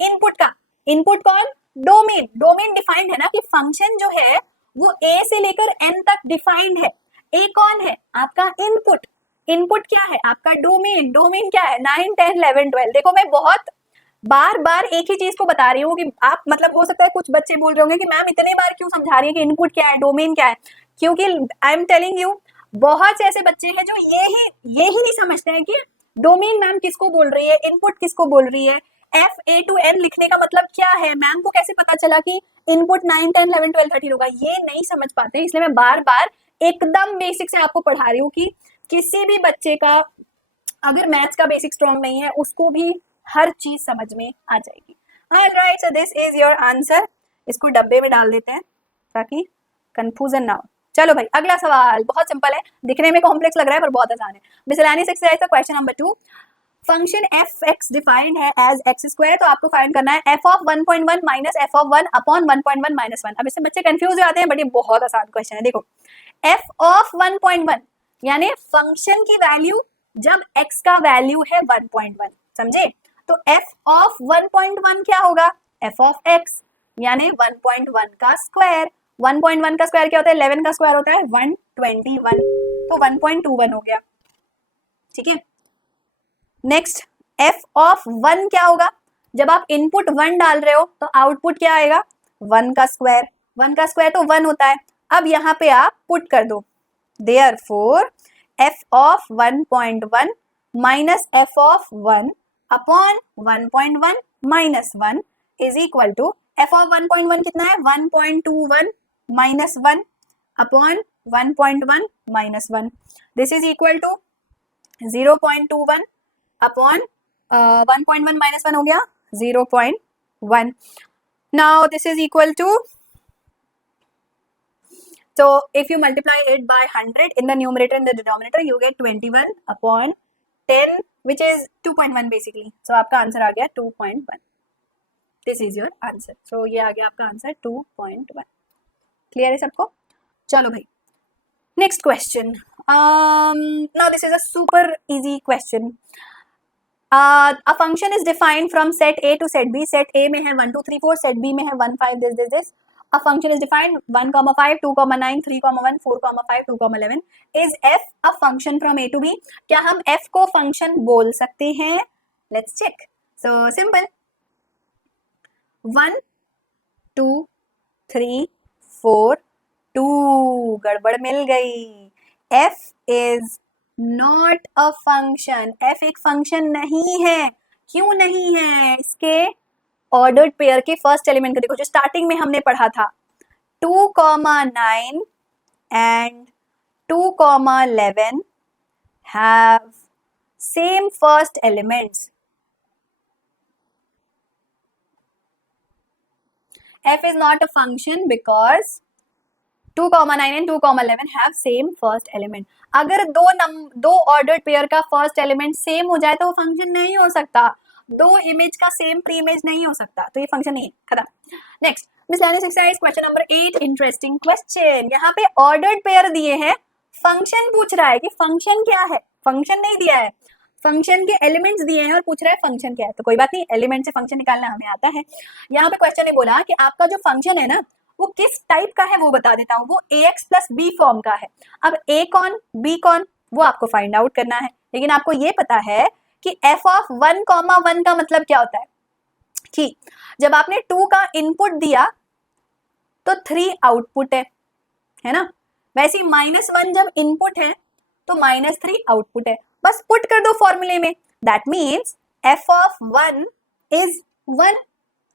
इनपुट का। इनपुट कौन, डोमेन, डोमेन डिफाइंड है ना कि फंक्शन जो है वो ए से लेकर एन तक डिफाइंड है। ए कौन है, आपका इनपुट, इनपुट क्या है आपका डोमेन, डोमेन क्या है 9, 10, 11, 12। देखो मैं बहुत बार बार एक ही चीज को बता रही हूँ कि आप, मतलब हो सकता है कुछ बच्चे बोल रहे होंगे कि मैम इतने बार क्यों समझा रही है कि इनपुट क्या है, डोमेन क्या है, क्योंकि आई एम टेलिंग यू बहुत से ऐसे बच्चे हैं जो ये ही नहीं समझते हैं कि डोमेन मैम किसको बोल रही है, इनपुट किसको बोल रही है, FA to N लिखने का मतलब क्या है, मैम को कैसे पता चला कि इनपुट 9, 10, 11, 12, 13 होगा, ये नहीं समझ पाते हैं। इसलिए मैं बार बार एकदम बेसिक से आपको पढ़ा रही हूँ कि किसी भी बच्चे का अगर मैथ्स का बेसिक स्ट्रॉन्ग नहीं है उसको भी हर चीज समझ में आ जाएगी। Alright, so this is your answer. इसको डब्बे में डाल देते हैं ताकि कंफ्यूजन ना हो। चलो भाई अगला सवाल बहुत सिंपल है, दिखने में कॉम्प्लेक्स लग रहा है पर बहुत आसान है। मिसलेनियस एक्सरसाइज का question number 2, function fx defined है एज x स्क्वायर, तो आपको फाइंड करना है f of 1.1 minus f of 1 upon 1.1 minus 1। अब इससे बच्चे कंफ्यूज हो जाते हैं, बट ये बहुत आसान क्वेश्चन है। देखो f ऑफ 1.1 यानी फंक्शन की वैल्यू जब x का वैल्यू है 1.1, समझे, तो f ऑफ 1.1 क्या होगा, f ऑफ x यानी 1.1 का स्क्वायर। 1.1 का स्क्वायर क्या होता है, 11 का स्क्वायर होता है 121, तो 1.21 हो गया। ठीक है। नेक्स्ट एफ ऑफ 1 क्या होगा, जब आप इनपुट 1 डाल रहे हो तो आउटपुट क्या आएगा, 1 का स्क्वायर, 1 का स्क्वायर तो 1 होता है। अब यहाँ पे आप पुट कर दो, therefore f of 1.1 minus f of 1 upon 1.1 minus 1 is equal to f of 1.1 कितना है, 1.21 minus 1 upon 1.1 minus 1, this is equal to 0.21 upon 1.1 minus 1 हो गया 0.1. Now this is equal to, so if you multiply it by 100 in the numerator and the denominator, you get 21 upon 10, which is 2.1 basically. So आपका answer आ गया 2.1. This is your answer. So ये आ गया आपका answer 2.1. Clear है सबको? चलो भाई, next question. Now this is a super easy question. A function is defined from set A to set B. Set A में है 1 2 3 4, set B में है 1 5 this. A function is defined 1 5 2 9 3 1 4 5 2 11. Is f a function from A to B? क्या हम f को function बोल सकते हैं? Let's check. So simple. 1 2 3 4 2, गड़बड़ मिल गई. f is not a function. f एक फंक्शन नहीं है. क्यों नहीं है? इसके ऑर्डर्ड पेयर के फर्स्ट एलिमेंट को देखो, जो स्टार्टिंग में हमने पढ़ा था 2,9 and 2,11 have same first elements. f is not a function because 2,9 and 2,11 have same first element. अगर दो ऑर्डर्ड पेयर का फर्स्ट एलिमेंट सेम हो जाए तो वो फंक्शन नहीं हो सकता. दो इमेज का सेम प्री इमेज नहीं हो सकता, तो ये फंक्शन नहीं है. खत्म. Next miscellaneous exercise question number 8. Interesting question. यहाँ पे ऑर्डर्ड पेयर दिए हैं, फंक्शन पूछ रहा है कि फंक्शन क्या है. फंक्शन नहीं दिया है, फंक्शन के एलिमेंट्स दिए हैं और पूछ रहा है फंक्शन क्या है. तो कोई बात नहीं, एलिमेंट से फंक्शन निकालना हमें आता है. यहाँ पे क्वेश्चन ने बोला कि आपका जो फंक्शन है ना वो किस टाइप का है, वो बता देता हूँ. वो ax प्लस बी फॉर्म का है. अब a कौन b कौन वो आपको फाइंड आउट करना है. लेकिन आपको ये पता है कि f ऑफ 1,1 का मतलब क्या होता है कि जब आपने 2 का इनपुट दिया तो 3 आउटपुट है ना. वैसे -1 जब इनपुट है तो -3 आउटपुट है. बस पुट कर दो फॉर्मूले में. That means f of 1 is 1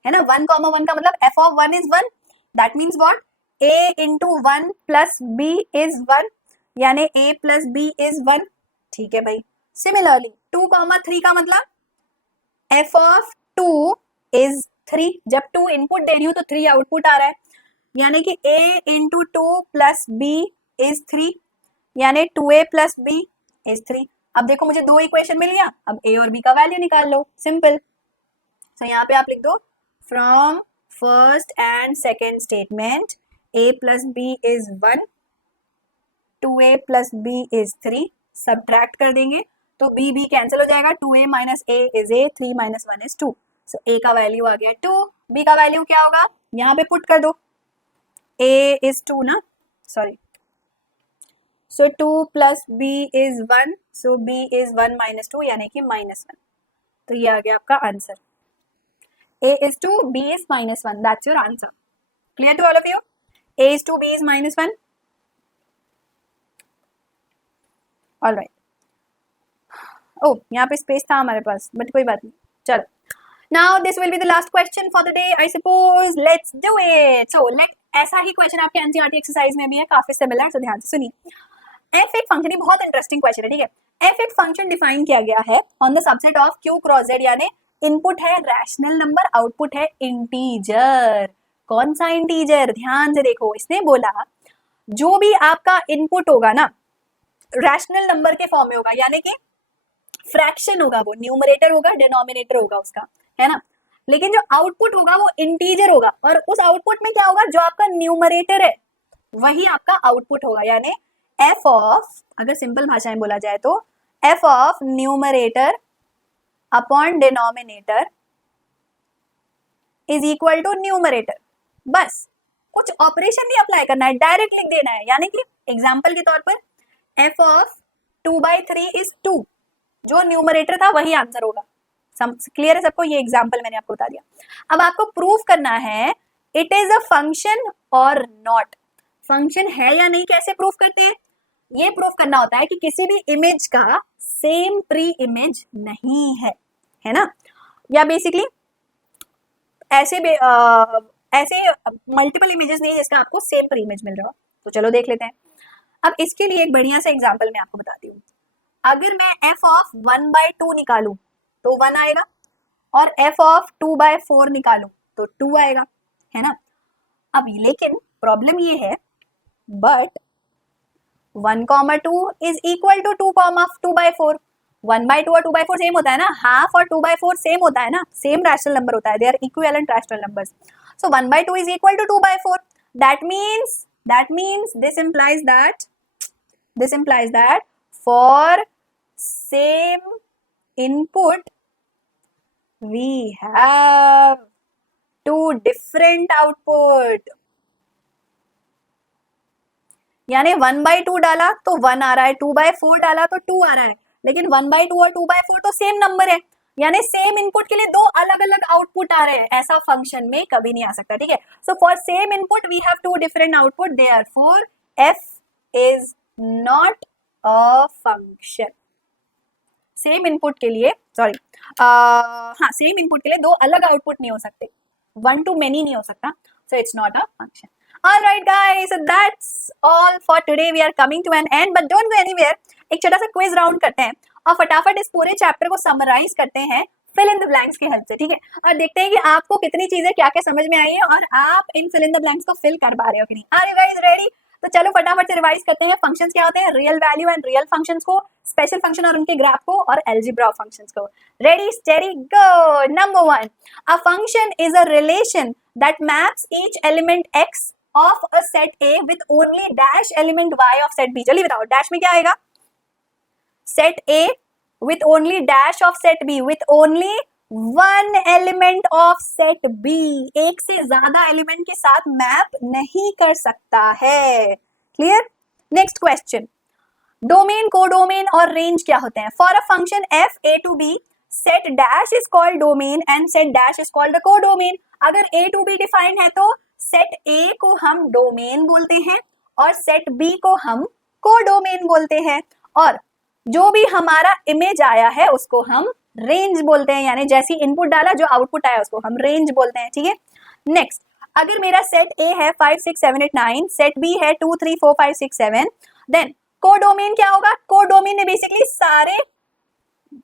है ना. 1,1 का मतलब f of 1 is 1. That means what? a into 1 plus b is 1, यानी a plus b is 1. ठीक है भाई. Similarly 2,3 का मतलब f of 2 is 3. जब 2 इनपुट दे रही हूं तो 3 आउटपुट आ रहा है, यानी कि a into 2 plus b is 3, यानी 2a plus b is 3. अब देखो मुझे दो इक्वेशन मिल गया. अब a और b का वैल्यू निकाल लो. सिंपल. तो यहाँ पे आप लिख दो from first and second statement a plus b is 1, 2a plus b is 3. Subtract कर देंगे तो b b कैंसिल हो जाएगा. 2a minus a is a, 3 minus 1 is 2. So a का वैल्यू आ गया 2, b का वैल्यू क्या होगा यहाँ पे पुट कर दो. a is 2 ना, sorry. So 2 plus b is 1, so b is 1 minus 2, यानी कि -1. तो ये आ गया आपका answer. a is 2, b is -1. That's your answer. Clear to all of you? a is 2, b is -1. All right. Oh, यहाँ पे स्पेस था हमारे पास, बट कोई बात नहीं. चलो. Now this will be the last question for the day, I suppose. Let's do it. So ऐसा ही question आपके एनसीईआरटी एक्सरसाइज में भी है, काफी सिमिलर. तो ध्यान से सुनिए. f एक फंक्शन, बहुत इंटरेस्टिंग क्वेश्चन है. ठीक है. f एक फंक्शन डिफाइन किया गया है on the subset of q cross z, यानी इनपुट है रैशनल नंबर, आउटपुट है इंटीजर. कौन सा इंटीजर? ध्यान से देखो. इसने बोला जो भी आपका इनपुट होगा ना रैशनल नंबर के फॉर्म में होगा, यानी कि फ्रैक्शन होगा, वो न्यूमरेटर होगा, डिनोमिनेटर होगा उसका, है ना. लेकिन जो आउटपुट होगा वो इंटीजर होगा, और उस आउटपुट में क्या होगा, जो आपका न्यूमरेटर है वही आपका आउटपुट होगा. यानी f ऑफ, अगर सिंपल भाषा में बोला जाए तो f of numerator upon denominator is equal to numerator. बस कुछ ऑपरेशन नहीं अप्लाई करना है, डायरेक्ट लिख देना है. यानी कि एग्जांपल के तौर पर f ऑफ 2/3 इज 2, जो न्यूमरेटर था वही आंसर होगा। क्लियर है सबको? ये एग्जाम्पल मैंने आपको बता दिया। अब आपको प्रूफ करना है इट इज अ फंक्शन और नॉट। फंक्शन है या नहीं कैसे प्रूफ करते हैं? ये प्रूफ करना होता है कि किसी भी इमेज का सेम प्री इमेज नहीं है ना, या बेसिकली ऐसे ऐसे मल्टीपल इमेजेस नहीं है जिसका आपको सेम प्री इमेज मिल रहा हो। तो चलो देख लेते हैं। अब इसके लिए एक बढ़िया सा एग्जांपल मैं आपको बताती हूँ। अगर मैं f ऑफ 1/2 निकालूं तो 1 आएगा, और f ऑफ 2/4 निकालूं तो 2 आएगा, है ना। अब लेकिन प्रॉब्लम ये है, बट 1,2 इज इक्वल टू 2,4। 1/2 और 2/4 सेम होता है ना, हाफ और 2/4 सेम होता है ना, सेम रैशनल नंबर होता है, they are equivalent rational numbers. So 1/2 is equal to 2/4। That means this implies that for same input we have two different output। यानी 1/2 डाला तो 1 आ रहा है, 2/4 डाला तो 2 आ रहा है, लेकिन 1/2 और 2/4 तो सेम नंबर है, यानी सेम इनपुट के लिए दो अलग अलग आउटपुट आ रहे हैं। ऐसा फंक्शन में कभी नहीं आ सकता, ठीक है। So for same input we have two different output, therefore f is not a function. Same input के लिए हाँ, सेम इनपुट के लिए दो अलग आउटपुट नहीं हो सकते, वन टू मेनी नहीं हो सकता, so it's not a function. Alright guys, so that's all for today. We are coming to an end, but don't go anywhere. एक छोटा सा क्विज राउंड करते हैं और फटाफट इस पूरे चैप्टर को समराइज करते हैं फिल इन द ब्लैंक्स की हेल्प से, ठीक है। और देखते हैं कि आपको कितनी चीजें क्या क्या समझ में आई है और आप इन फिल इन द ब्लैंक्स को फिल कर पा रहे हो कि नहीं। Are you guys ready? तो चलो फटाफट से रिवाइज करते हैं। फंक्शंस क्या होते हैं, real value and real functions को, स्पेशल फंक्शन और उनके ग्राफ को, और अलजेब्रा फंक्शंस को। Ready steady go. Number 1, a function is a relation that maps each element x of a set A with only dash element y of set B। जल्दी बताओ, dash में क्या आएगा? set A with only dash of set B with only one element of set B। एक से ज्यादा element के साथ मैप नहीं कर सकता है। Clear? Next question, domain, codomain और रेंज क्या होते हैं? For a function f a to b set dash is called domain and set dash is called the codomain। अगर a to b डिफाइंड है तो सेट A को हम domain बोलते हैं और सेट B को हम कोडोमेन बोलते हैं, और जो भी हमारा इमेज आया है उसको हम रेंज बोलते हैं, यानी जैसी इनपुट डाला जो आउटपुट आया उसको हम रेंज बोलते हैं, ठीक है। नेक्स्ट, अगर मेरा सेट A है 5 6 7 8 9, सेट B है 2 3 4 5 6 7, देन कोडोमेन क्या होगा? कोडोमेन में बेसिकली सारे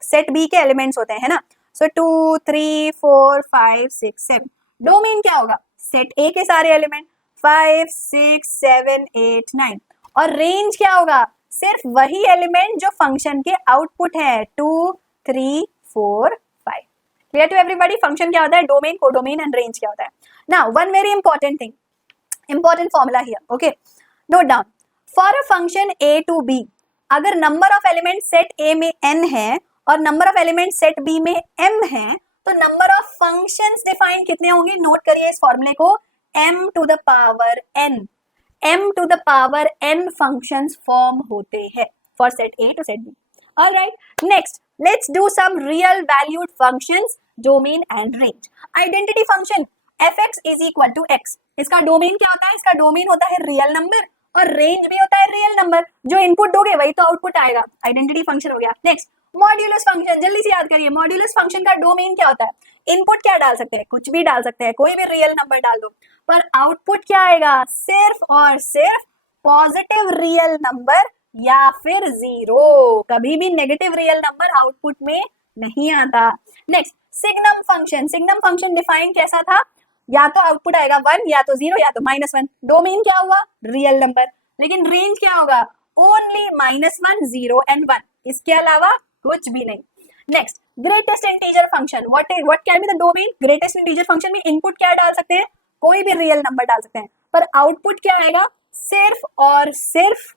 सेट B के एलिमेंट्स होते हैं ना, सो 2 3 4 5 6 7। डोमेन क्या होगा? सेट A के सारे एलिमेंट 5 6 7 8 9। और रेंज क्या होगा? सिर्फ वही एलिमेंट जो फंक्शन के आउटपुट है, 2 3 4 5। Clear to everybody? फंक्शन क्या होता है, डोमेन, कोडोमेन एंड रेंज क्या होता है। Now one very important thing, important formula here, okay, note down. For a function a to b, अगर number of element set A में n है और number of element set B में m है, तो नंबर ऑफ फंक्शंस डिफाइन कितने होंगे? Note करिए इस फॉर्मूले को, m to the power n। m to the power n functions form होते हैं for set A to set B। Alright, next let's do some real valued functions, domain and range. Identity function fx is equal to x, इसका domain क्या होता है? इसका domain होता है real number और रेंज भी होता है रियल नंबर, जो इनपुट दोगे वही तो आउटपुट आएगा। आइडेंटिटी फंक्शन हो गया। नेक्स्ट, मॉड्यूलस फंक्शन, जल्दी से याद करिए, मॉड्यूलस फंक्शन का डोमेन क्या होता है? इनपुट क्या डाल सकते हैं? कुछ भी डाल सकते हैं, कोई भी रियल नंबर डाल दो, पर आउटपुट क्या आएगा? सिर्फ और सिर्फ पॉजिटिव रियल नंबर या फिर जीरो, कभी भी नेगेटिव रियल नंबर आउटपुट में नहीं आता। Next, signum function, signum function define कैसा था? या तो आउटपुट आएगा 1 या तो 0 या तो -1। डोमेन क्या हुआ? Real number. लेकिन रेंज क्या होगा? ओनली -1 0 एंड 1, इसके अलावा कुछ भी नहीं। Next, greatest integer function, what can be the domain? Greatest integer function में इनपुट क्या डाल सकते हैं? कोई भी रियल नंबर डाल सकते हैं, पर आउटपुट क्या आएगा? सिर्फ और सिर्फ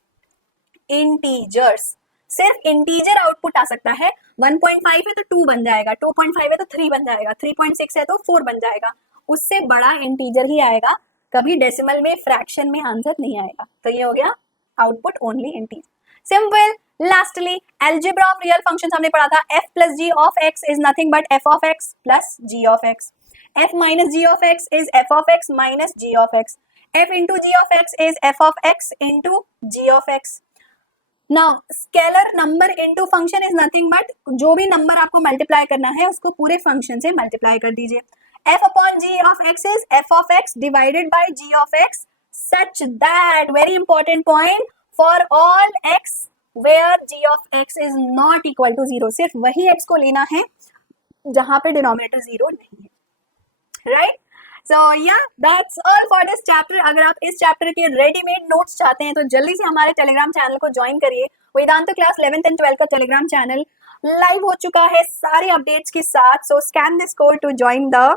इंटीजर्स, सिर्फ इंटीजर आउटपुट आ सकता है। 1.5 है तो 2 बन जाएगा, 2.5 है तो 3 बन जाएगा, 3.6 है तो 4 बन जाएगा, उससे बड़ा इंटीजर ही आएगा, कभी डेसिमल में फ्रैक्शन में आंसर नहीं आएगा। तो ये हो गया output only integer. Simple. Lastly, algebra of real functions हमने पढ़ा था. F plus g of x is nothing but f of x plus g of x. F minus g of x is f of x minus g of x. F into g of x is f of x into g of x. Now, scalar number into function is nothing but जो भी number आपको multiply करना है उसको पूरे function से multiply कर दीजिए. F upon g of x is f of x divided by g of x such that, very important point, for all x where g of x is not equal to 0. सिर्फ वही x को लेना है जहां पे denominator 0 नहीं है. Right. सो या that's all for this chapter. अगर आप इस चैप्टर के रेडीमेड नोट्स चाहते हैं तो जल्दी से हमारे टेलीग्राम चैनल को ज्वाइन करिए. वेदांत क्लास 11th एंड 12th का टेलीग्राम चैनल लाइव हो चुका है सारे अपडेट्स के साथ. So scan this code to join the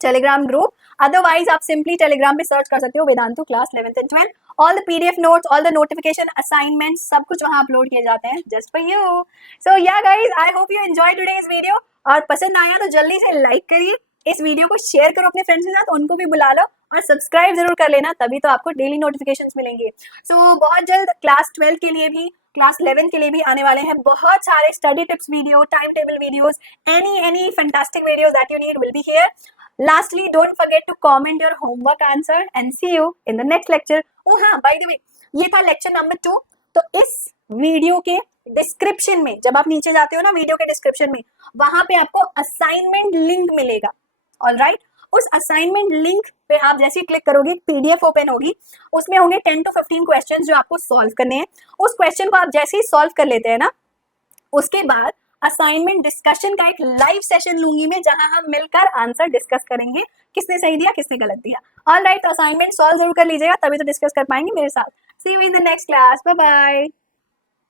Telegram group. Otherwise आप सिंपली टेलीग्राम पे सर्च कर सकते हो Vedantu class 11th and 12th. All the PDF notes, all the notification, assignment सब कुछ वहां अपलोड किए जाते हैं just for you. So yeah guys, I hope you enjoy today's video. और पसंद आया तो जल्दी से लाइक करिए, इस वीडियो को शेयर करो अपने फ्रेंड्स के साथ, उनको भी बुला लो और सब्सक्राइब जरूर कर लेना, तभी तो आपको डेली नोटिफिकेशंस मिलेंगे. सो बहुत जल्द क्लास 12 के लिए भी, क्लास 11 के लिए भी आने वाले हैं बहुत सारे study tips video, time table videos, any fantastic videos that you need will be here. Lastly, don't forget to comment your homework answer and see you in the next lecture. Oh हाँ, by the way, ये था lecture number 2. तो इस video के description में, जब आप नीचे जाते हो ना वीडियो के डिस्क्रिप्शन में, वहां पे आपको असाइनमेंट लिंक मिलेगा. ऑलराइट. उस असाइनमेंट लिंक पे आप जैसे ही क्लिक करोगे पीडीएफ ओपन होगी, उसमें होंगे 10 to 15 क्वेश्चन जो आपको सॉल्व करने हैं. उस क्वेश्चन को आप जैसे ही सॉल्व कर लेते हैं ना, उसके बाद असाइनमेंट डिस्कशन का एक लाइव सेशन लूंगी मैं, जहां हम मिलकर आंसर डिस्कस करेंगे, किसने सही दिया किसने गलत दिया. ऑलराइट. तो असाइनमेंट सॉल्व जरूर कर लीजिएगा, तभी तो डिस्कस कर पाएंगे मेरे साथ. See you in the next class. Bye bye.